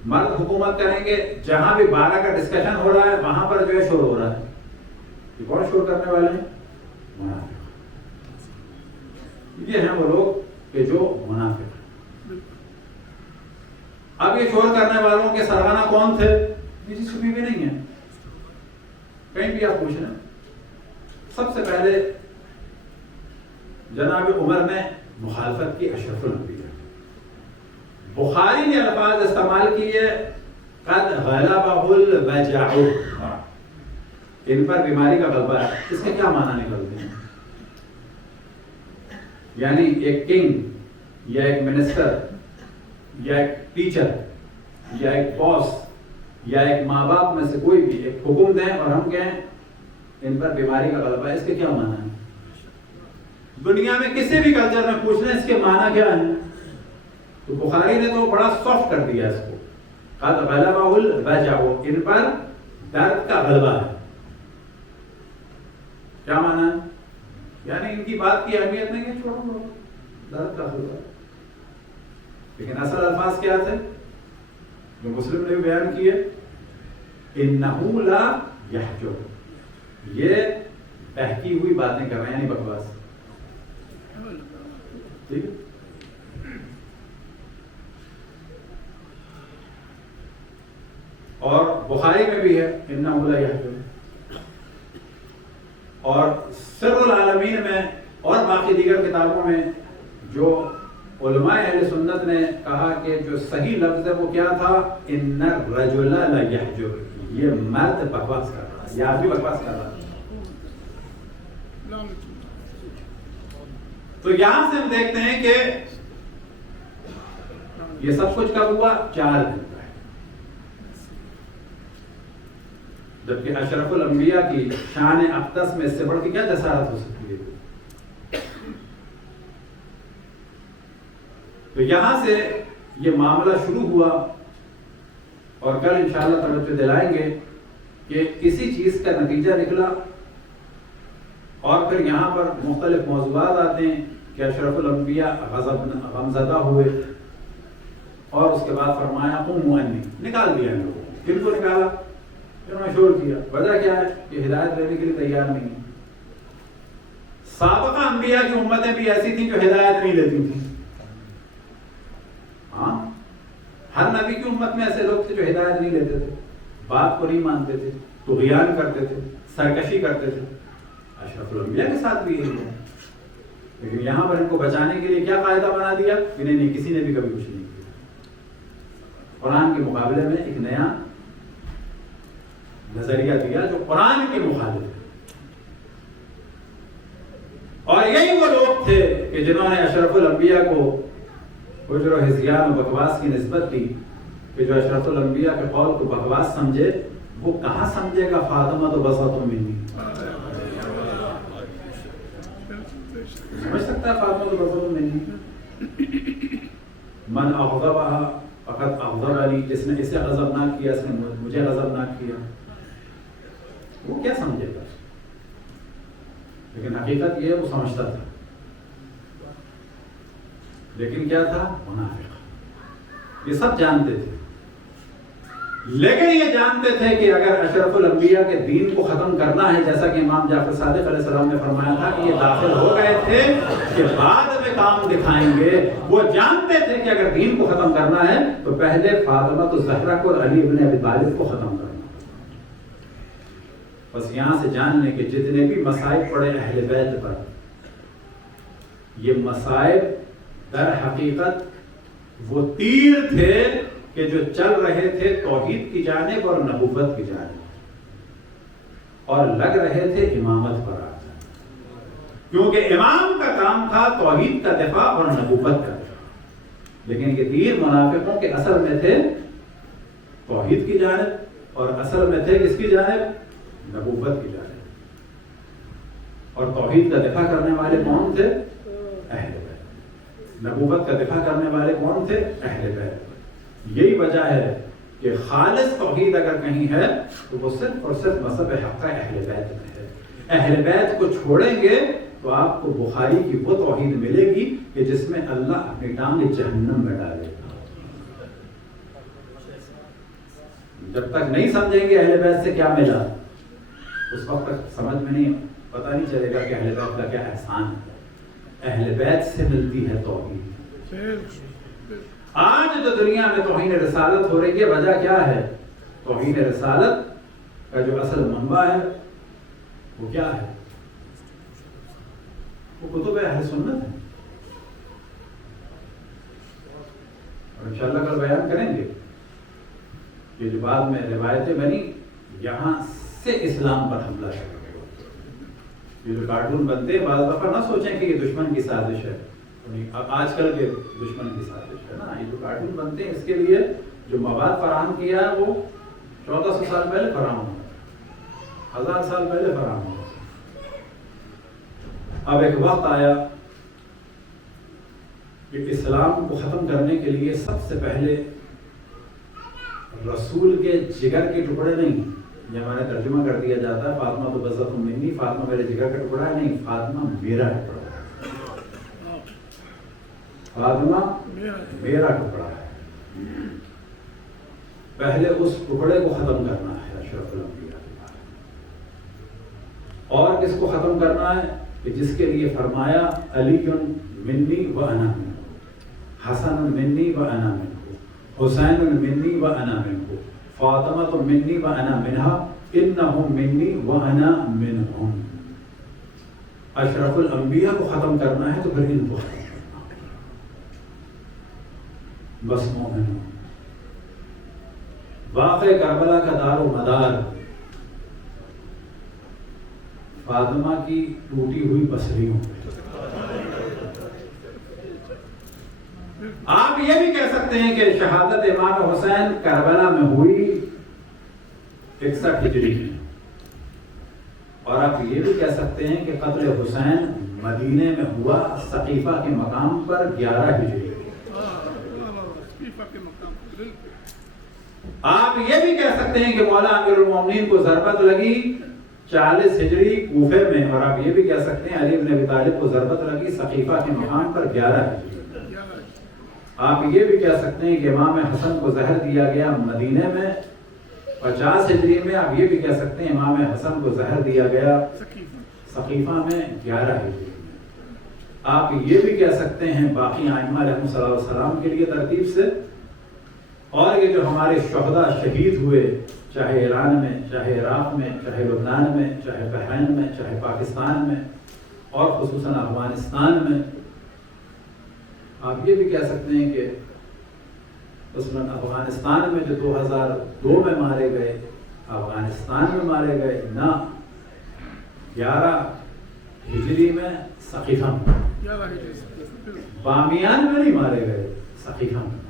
مرد حکومت کریں گے۔ جہاں بھی 12 کا ڈسکشن ہو رہا ہے وہاں پر جو ہے شور ہو رہا ہے۔ یہ کون شور کرنے والے ہیں؟ منافق۔ یہ ہیں وہ لوگ کہ جو منافق ہیں۔ اب یہ شور کرنے والوں کے سرغنہ کون تھے؟ یہ چیز چھپی بھی نہیں ہے، کہیں بھی آپ پوچھ لیں۔ سب سے پہلے جناب عمر نے مخالفت کی اشرف الانبیاء۔ بخاری نے الفاظ استعمال کیے قد غلبہ الوجع، ان پر بیماری کا غلبہ ہے۔ اس کے کیا معنی نکلتے ہیں؟ یعنی ایک کنگ یا ایک منسٹر یا ایک ٹیچر یا ایک باس یا ایک ماں باپ میں سے کوئی بھی ایک حکم دیں اور ہم کہیں ان پر بیماری کا غلبہ ہے، اس کے کیا معنی ہے؟ دنیا میں کسی بھی کلچر میں پوچھ لیں اس کے معنی کیا ہے، تو بخاری نے تو بڑا سافٹ کر دیا اس کو، قد غلبہ الوجع، ان پر درد کا غلبہ ہے۔ کیا معنی ہے؟ یعنی ان کی بات کی اہمیت نہیں ہے، چھوڑو، درد کا غلبہ۔ لیکن اصل الفاظ کیا تھے جو مسلم نے بھی بیان کیے؟ انہ لا یحجر، یہ بہکی ہوئی باتیں کر رہے ہیں، یعنی بکواس۔ ٹھیک ہے؟ اور بخاری میں بھی ہے انہ لا یحجر، اور سر العالمین میں اور باقی دیگر کتابوں میں جو علماء اہل سنت نے کہا کہ جو صحیح لفظ ہے وہ کیا تھا؟ ان الرجل لا یحجر، یہ مرد بکواس کر رہا ہے، یہ آدمی بکواس کر رہا ہے۔ تو یہاں سے ہم دیکھتے ہیں کہ یہ سب کچھ کب ہوا؟ 4 دن پہلے، جبکہ اشرف الانبیاء کی شان اقدس میں اس سے بڑھ کے کیا جسارت ہو سکتی ہے؟ تو یہاں سے یہ معاملہ شروع ہوا، اور کل انشاءاللہ توجہ دلائیں گے کہ کسی چیز کا نتیجہ نکلا، اور پھر یہاں پر مختلف موضوعات آتے ہیں کہ اشرف الانبیاء غمزدہ ہوئے اور اس کے بعد فرمایا قوموا عنی، نکال دیا ان لوگوں کو. کن کو نکالا؟ انہوں نے شور کیا. وجہ کیا ہے؟ کہ ہدایت لینے کے لیے تیار نہیں ہے. سابقہ انبیاء کی امتیں بھی ایسی تھیں جو ہدایت نہیں لیتی تھیں. ہاں، ہر نبی کی امت میں ایسے لوگ تھے جو ہدایت نہیں لیتے تھے، بات کو نہیں مانتے تھے، طغیان کرتے تھے، سرکشی کرتے تھے. اشرف الانبیاء کے ساتھ بھی یہی ہے. لیکن یہاں پر ان کو بچانے کے لیے کیا قاعدہ بنا دیا کہ نہیں کسی نے بھی کبھی کچھ نہیں کیا. قرآن کے مقابلے میں ایک نیا نظریہ دیا جو قرآن کے مخالف ہے. اور یہی وہ لوگ تھے کہ جنہوں نے اشرف الانبیاء کو حجر و ہذیان و بکواس کی نسبت دی کہ جو اشرف الانبیاء کے قول کو بکواس سمجھے وہ کہاں سمجھے گا فاطمہ تو بسط منی. سمجھ سکتا ہے فاطمہ تو بسط منی. من اغضبها فقط اغضبنی، جس نے اسے غضب نہ کیا اس نے مجھے غضب نہ کیا. وہ کیا سمجھے گا؟ لیکن حقیقت یہ وہ سمجھتا تھا. لیکن کیا تھا؟ منافق. یہ سب جانتے تھے، لیکن یہ جانتے تھے کہ اگر اشرف الانبیاء کے دین کو ختم کرنا ہے، جیسا کہ امام جعفر صادق علیہ السلام نے فرمایا تھا کہ یہ داخل ہو گئے تھے کہ بعد میں کام دکھائیں گے. وہ جانتے تھے کہ اگر دین کو ختم کرنا ہے تو پہلے فاطمہ الزہرا کو اور علی ابن ابی طالب کو ختم کرنا. بس یہاں سے جان لیں کہ جتنے بھی مصائب پڑے اہل بیت پر، یہ مصائب در حقیقت وہ تیر تھے کہ جو چل رہے تھے توحید کی جانب اور نبوت کی جانب، اور لگ رہے تھے امامت پر. کیونکہ امام کا کام تھا توحید کا دفاع اور نبوت کا دفاع. لیکن یہ تیر منافقوں کے اصل میں تھے توحید کی جانب اور اصل میں تھے کس کی جانب؟ نبوت کی جانب. اور توحید کا دفاع کرنے والے کون تھے؟ اہل بیت. نبوت کا دفاع کرنے والے کون تھے؟ اہل بیت. یہی وجہ ہے کہ خالص توحید اگر کہیں ہے تو وہ صرف اور صرف مذہب حق اہل بیت میں ہے. اہل بیت کو چھوڑیں گے تو آپ کو بخاری کی وہ توحید ملے گی کہ جس میں اللہ اپنی ٹانگ جہنم میں ڈالے گا. جب تک نہیں سمجھیں گے اہل بیت سے کیا ملا، اس وقت تک سمجھ میں نہیں، پتہ نہیں چلے گا کہ اہل بیت کا کیا احسان ہے. اہل بیت سے ملتی ہے توحید. آج جو دنیا میں توہین رسالت ہو رہی ہے، وجہ کیا ہے؟ توہین رسالت کا جو اصل منبع ہے وہ کیا ہے؟ وہ کتب اہل سنت ہے. اور انشاءاللہ کل بیان کریں گے کہ جو بعد میں روایتیں بنی یہاں سے اسلام پر حملہ کریں. یہ جو کارٹون بنتے ہیں بعض دفعہ نہ سوچیں کہ یہ دشمن کی سازش ہے. آج کل کے دشمن کی سازش ہے نا. یہ جو کارٹون بنتے ہیں اس کے لیے جو مواد فراہم کیا ہے وہ 1400 سال پہلے فراہم ہوا، 1000 سال پہلے فراہم ہوا. اب ایک وقت آیا کہ اسلام کو ختم کرنے کے لیے سب سے پہلے رسول کے جگر کے ٹکڑے نہیں، یہ ہمارا ترجمہ کر دیا جاتا ہے فاطمہ تو بزت منی، فاطمہ میرے جگر کا ٹکڑا ہے، نہیں، فاطمہ میرا ٹکڑا ہے. فاطمہ میرا ٹکڑا ہے. پہلے اس ٹکڑے کو ختم کرنا ہے اشرف الانبیاء کے بعد. اور کس کو ختم کرنا ہے؟ کہ جس کے لیے فرمایا علی منی و انا منہ، حسن منی و انا منہ، حسین منی و انا منہ، فاطمہ منی و انا منہا، انہم منی و انا منہم. اشرف الانبیاء کو ختم کرنا ہے تو پھر ان کو ختم کرنا. بس مومنوں، واقع کربلا کا دار و مدار فاطمہ کی ٹوٹی ہوئی پسلیوں پہ. آپ یہ بھی کہہ سکتے ہیں کہ شہادت امام حسین کربلا میں ہوئی 61 ہجری میں، اور آپ یہ بھی کہہ سکتے ہیں کہ قتل حسین مدینے میں ہوا سقیفہ کے مقام پر 11 ہجری. آپ یہ بھی کہہ سکتے ہیں کہ مولا امیر المومنین کو ضربت لگی 40 ہجری کوفے میں، اور آپ یہ بھی کہہ سکتے ہیں علی بن ابی طالب کو ضربت لگی سقیفہ کے مقام پر 11 ہجری۔ آپ یہ بھی کہہ سکتے ہیں کہ امام حسن کو زہر دیا گیا مدینے میں 50 ہجری میں۔ آپ یہ بھی کہہ سکتے ہیں امام حسن کو زہر دیا گیا سقیفہ میں 11 ہجری میں۔ آپ یہ بھی کہہ سکتے ہیں باقی ائمہ علیہ السلام کے لیے ترتیب سے، اور یہ جو ہمارے شہداء شہید ہوئے، چاہے ایران میں، چاہے عراق میں، چاہے لبنان میں، چاہے بحرین میں، چاہے پاکستان میں، اور خصوصاً افغانستان میں، آپ یہ بھی کہہ سکتے ہیں کہ خصوصاً افغانستان میں جو 2002 میں مارے گئے، افغانستان میں مارے گئے نہ 11 ہجری میں سقیفہ میں، بامیان میں نہیں مارے گئے، سقیفہ میں۔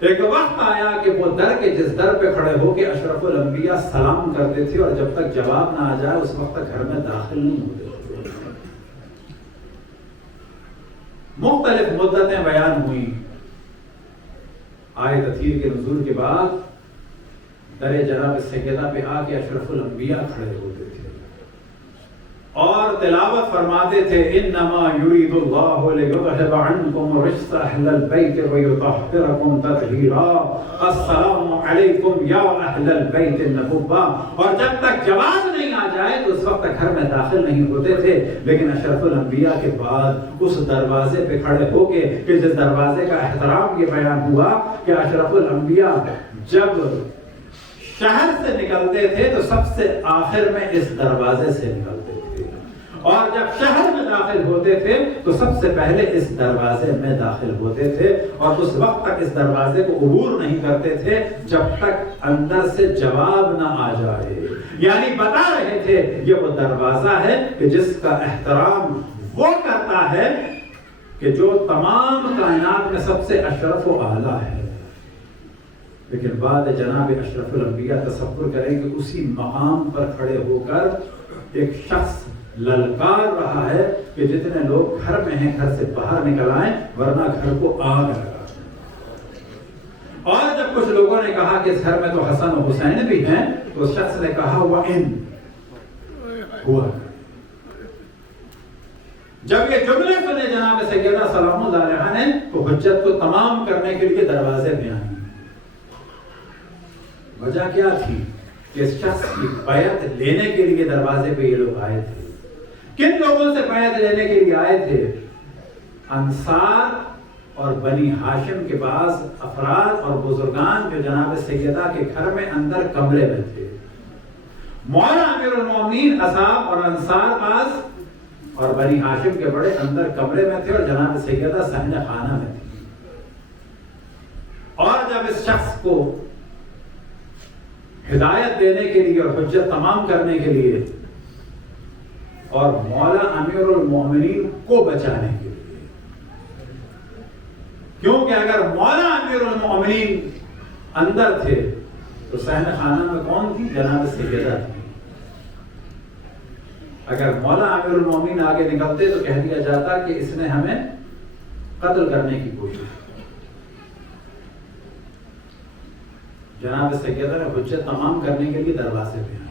ایک وقت آیا کہ وہ در کے جس در پہ کھڑے ہو کے اشرف الانبیاء سلام کرتے تھے، اور جب تک جواب نہ آ جائے اس وقت تک گھر میں داخل نہیں ہوتے تھے۔ مختلف مدتیں بیان ہوئیں، آیت اطہیر کے نزول کے بعد در جناب سیدہ پہ آ کے اشرف الانبیاء کھڑے ہوتے تھے اور تلاوت فرماتے تھے، انما یرید اللہ لیذھب عنکم رجس اہل البیت ویطہرکم تطہیرا، السلام علیکم یا اہل البیت النبوہ۔ اور جب تک جواب نہیں آ جائے تو اس وقت تک گھر میں داخل نہیں ہوتے تھے۔ لیکن اشرف الانبیاء کے بعد اس دروازے پہ کھڑے ہو کے کہ جس دروازے کا احترام یہ بیان ہوا کہ اشرف الانبیاء جب شہر سے نکلتے تھے تو سب سے آخر میں اس دروازے سے نکلتے تھے، اور جب شہر میں داخل ہوتے تھے تو سب سے پہلے اس دروازے میں داخل ہوتے تھے، اور اس وقت تک اس دروازے کو عبور نہیں کرتے تھے جب تک اندر سے جواب نہ آ جائے۔ یعنی بتا رہے تھے یہ وہ دروازہ ہے کہ جس کا احترام وہ کرتا ہے کہ جو تمام کائنات میں سب سے اشرف و اعلیٰ ہے۔ لیکن بعد جناب اشرف الانبیاء تصور کریں کہ اسی مقام پر کھڑے ہو کر ایک شخص للکار رہا ہے کہ جتنے لوگ گھر میں ہیں گھر سے باہر نکل آئیں ورنہ گھر کو آگ لگا۔ اور جب کچھ لوگوں نے کہا کہ اس گھر میں تو حسن و حسین بھی ہیں تو اس شخص نے کہا وَإِن ہوا۔ جب یہ جملے سنے جناب سیدہ سلام اللہ علیہا نے تو حجت کو تمام کرنے کے لیے دروازے میں آئیں۔ وجہ کیا تھی کہ اس شخص کی بیعت لینے کے لیے دروازے پہ یہ لوگ آئے تھے۔ کن لوگوں سے بیعت لینے کے لیے آئے تھے؟ انصار اور بنی ہاشم کے بعض افراد اور بزرگان جو جناب سیدہ کے گھر میں اندر کمرے میں تھے۔ مولا امیر المومنین اصحاب اور انصار بعض اور بنی ہاشم کے بڑے اندر کمرے میں تھے، اور جناب سیدہ صحن خانہ میں تھی۔ اور جب اس شخص کو ہدایت دینے کے لیے اور حجت تمام کرنے کے لیے اور مولا امیر المومنین کو بچانے کے لیے، کیونکہ اگر مولا امیر المومنین اندر تھے تو صحن خانہ میں کون تھی؟ جناب سیدہ تھی۔ اگر مولا امیر المومنین آگے نکلتے تو کہہ دیا جاتا کہ اس نے ہمیں قتل کرنے کی کوشش کی۔ جناب سیدہ نے حجت تمام کرنے کے لیے دروازے پہ آئے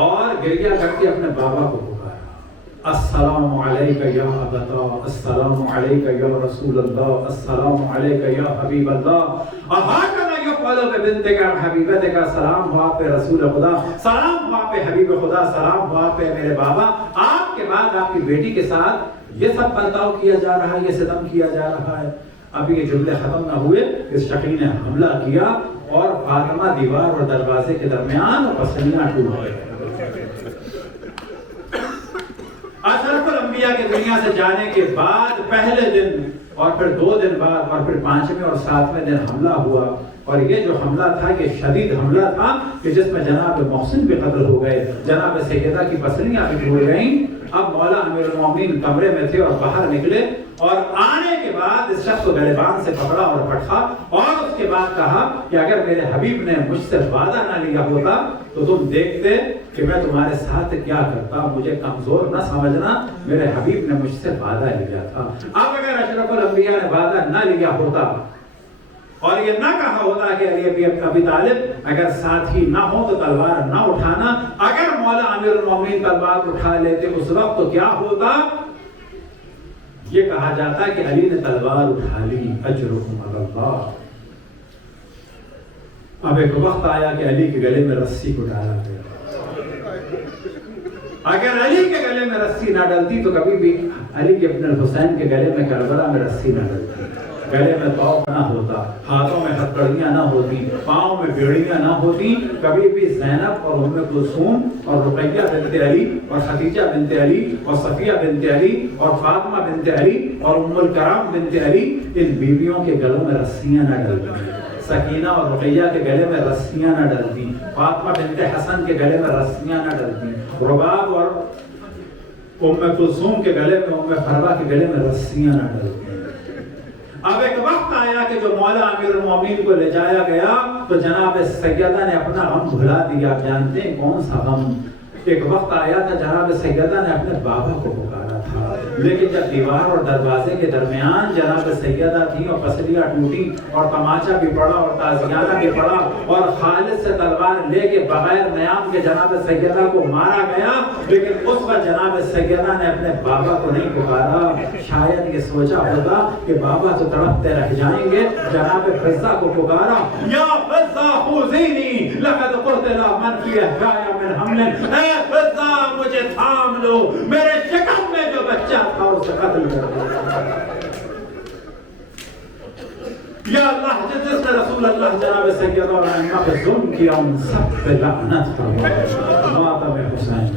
اور گریہ کر کے اپنے بابا کو پکارا، السلام علیک یا ابتا، السلام علیک یا رسول اللہ، السلام علیک یا حبیب اللہ، اہاکنا یقبل ببنتک حبیبتک، سلام ہوا پہ رسول خدا، سلام ہوا پہ حبیب خدا، سلام ہوا پہ میرے بابا، آپ کے بعد آپ کی بیٹی کے ساتھ یہ سب برتاؤ کیا جا رہا ہے، یہ ستم کیا جا رہا ہے۔ ابھی یہ جملے ختم نہ ہوئے اس شقی نے حملہ کیا اور فاطمہ دیوار اور دروازے کے درمیان پسلیاں ٹوٹ گئے۔ اشرف الانبیاء کے دنیا سے جانے کے بعد پہلے دن اور پھر 2 دن بعد اور پھر 5ویں اور 7ویں دن حملہ ہوا، اور یہ جو حملہ تھا یہ شدید حملہ تھا کہ جس میں جناب محسن بھی قتل ہو گئے، جناب سیدہ کی پسلیاں بھی ٹوٹ گئیں۔ اب مولا امیر المومنین کمرے میں تھے اور باہر نکلے، اور آنے کے بعد اس شخص کو گریبان سے پکڑا اور پٹخا، اور اس کے بعد کہا کہ اگر میرے حبیب نے مجھ سے وعدہ نہ لیا ہوتا تو تم دیکھتے کہ میں تمہارے ساتھ کیا کرتا، مجھے کمزور نہ سمجھنا، میرے حبیب نے مجھ سے وعدہ لیا تھا۔ اب اگر اشرف الانبیاء نے وعدہ نہ لیا ہوتا اور یہ نہ کہا ہوتا کہ علی ابی طالب اگر ساتھی نہ ہو تو تلوار نہ اٹھانا، اگر مولا امیر المومنین تلوار اٹھا لیتے اس وقت تو کیا ہوتا؟ یہ کہا جاتا کہ علی نے تلوار اٹھا لی، اجرکم علی اللہ۔ اب ایک وقت آیا کہ علی کے گلے میں رسی کو ڈالا گیا۔ اگر علی کے گلے میں رسی نہ ڈلتی تو کبھی بھی علی کے ابن الحسین کے گلے میں کربلا میں رسی نہ ڈلتی، گلے میں طوق نہ ہوتا، ہاتھوں میں ہتھکڑیاں نہ ہوتی، پاؤں میں بیڑیاں نہ ہوتی، کبھی بھی زینب اور ام کلثوم اور رقیہ بنت علی اور خدیجہ بنت علی اور صفیہ بنت علی اور فاطمہ بنت علی اور ام الکرام بنت علی، ان بیویوں کے گلوں میں رسیاں نہ ڈلتی، سکینہ اور رقیہ کے گلے میں رسیاں نہ ڈلتی، فاطمہ بنت حسن کے گلے میں رسیاں نہ ڈلتی، رباب اور ام کلثوم کے گلے میں، ام فربہ کے گلے میں رسیاں نہ ڈلتی۔ اب ایک وقت آیا کہ جو مولا امیر المومنین کو لے جایا گیا تو جناب سیدہ نے اپنا غم بھلا دیا۔ آپ جانتے ہیں کون سا غم؟ ایک وقت آیا تھا جناب سیدہ نے اپنے بابا کو پکارا تھا، لیکن جب دیوار اور دروازے کے درمیان جناب سیدہ تھی اور پسلیاں ٹوٹی اور تماچا بھی پڑا اور تازیانہ بھی پڑا اور خالد سے تلوار لے کے بغیر نیام کے جناب سیدہ کو مارا گیا، لیکن اس وقت جناب سیدہ نے اپنے بابا کو نہیں پکارا۔ شاید یہ سوچا ہوتا کہ بابا تو تڑپتے رہ جائیں گے، جناب فضہ کو پکارا، یا فضہ خذینی لقد قتل من فی احیاء من حمل، اے فضہ مجھے تھام لو، میرے شکم میں جو بچہ تھا اسے قتل کر دو۔ یا اللہ جس نے رسول اللہ جناب سیدہ اور ائمہ پہ ظلم کیا ان سب پہ لعنت فرما۔ ماتم حسین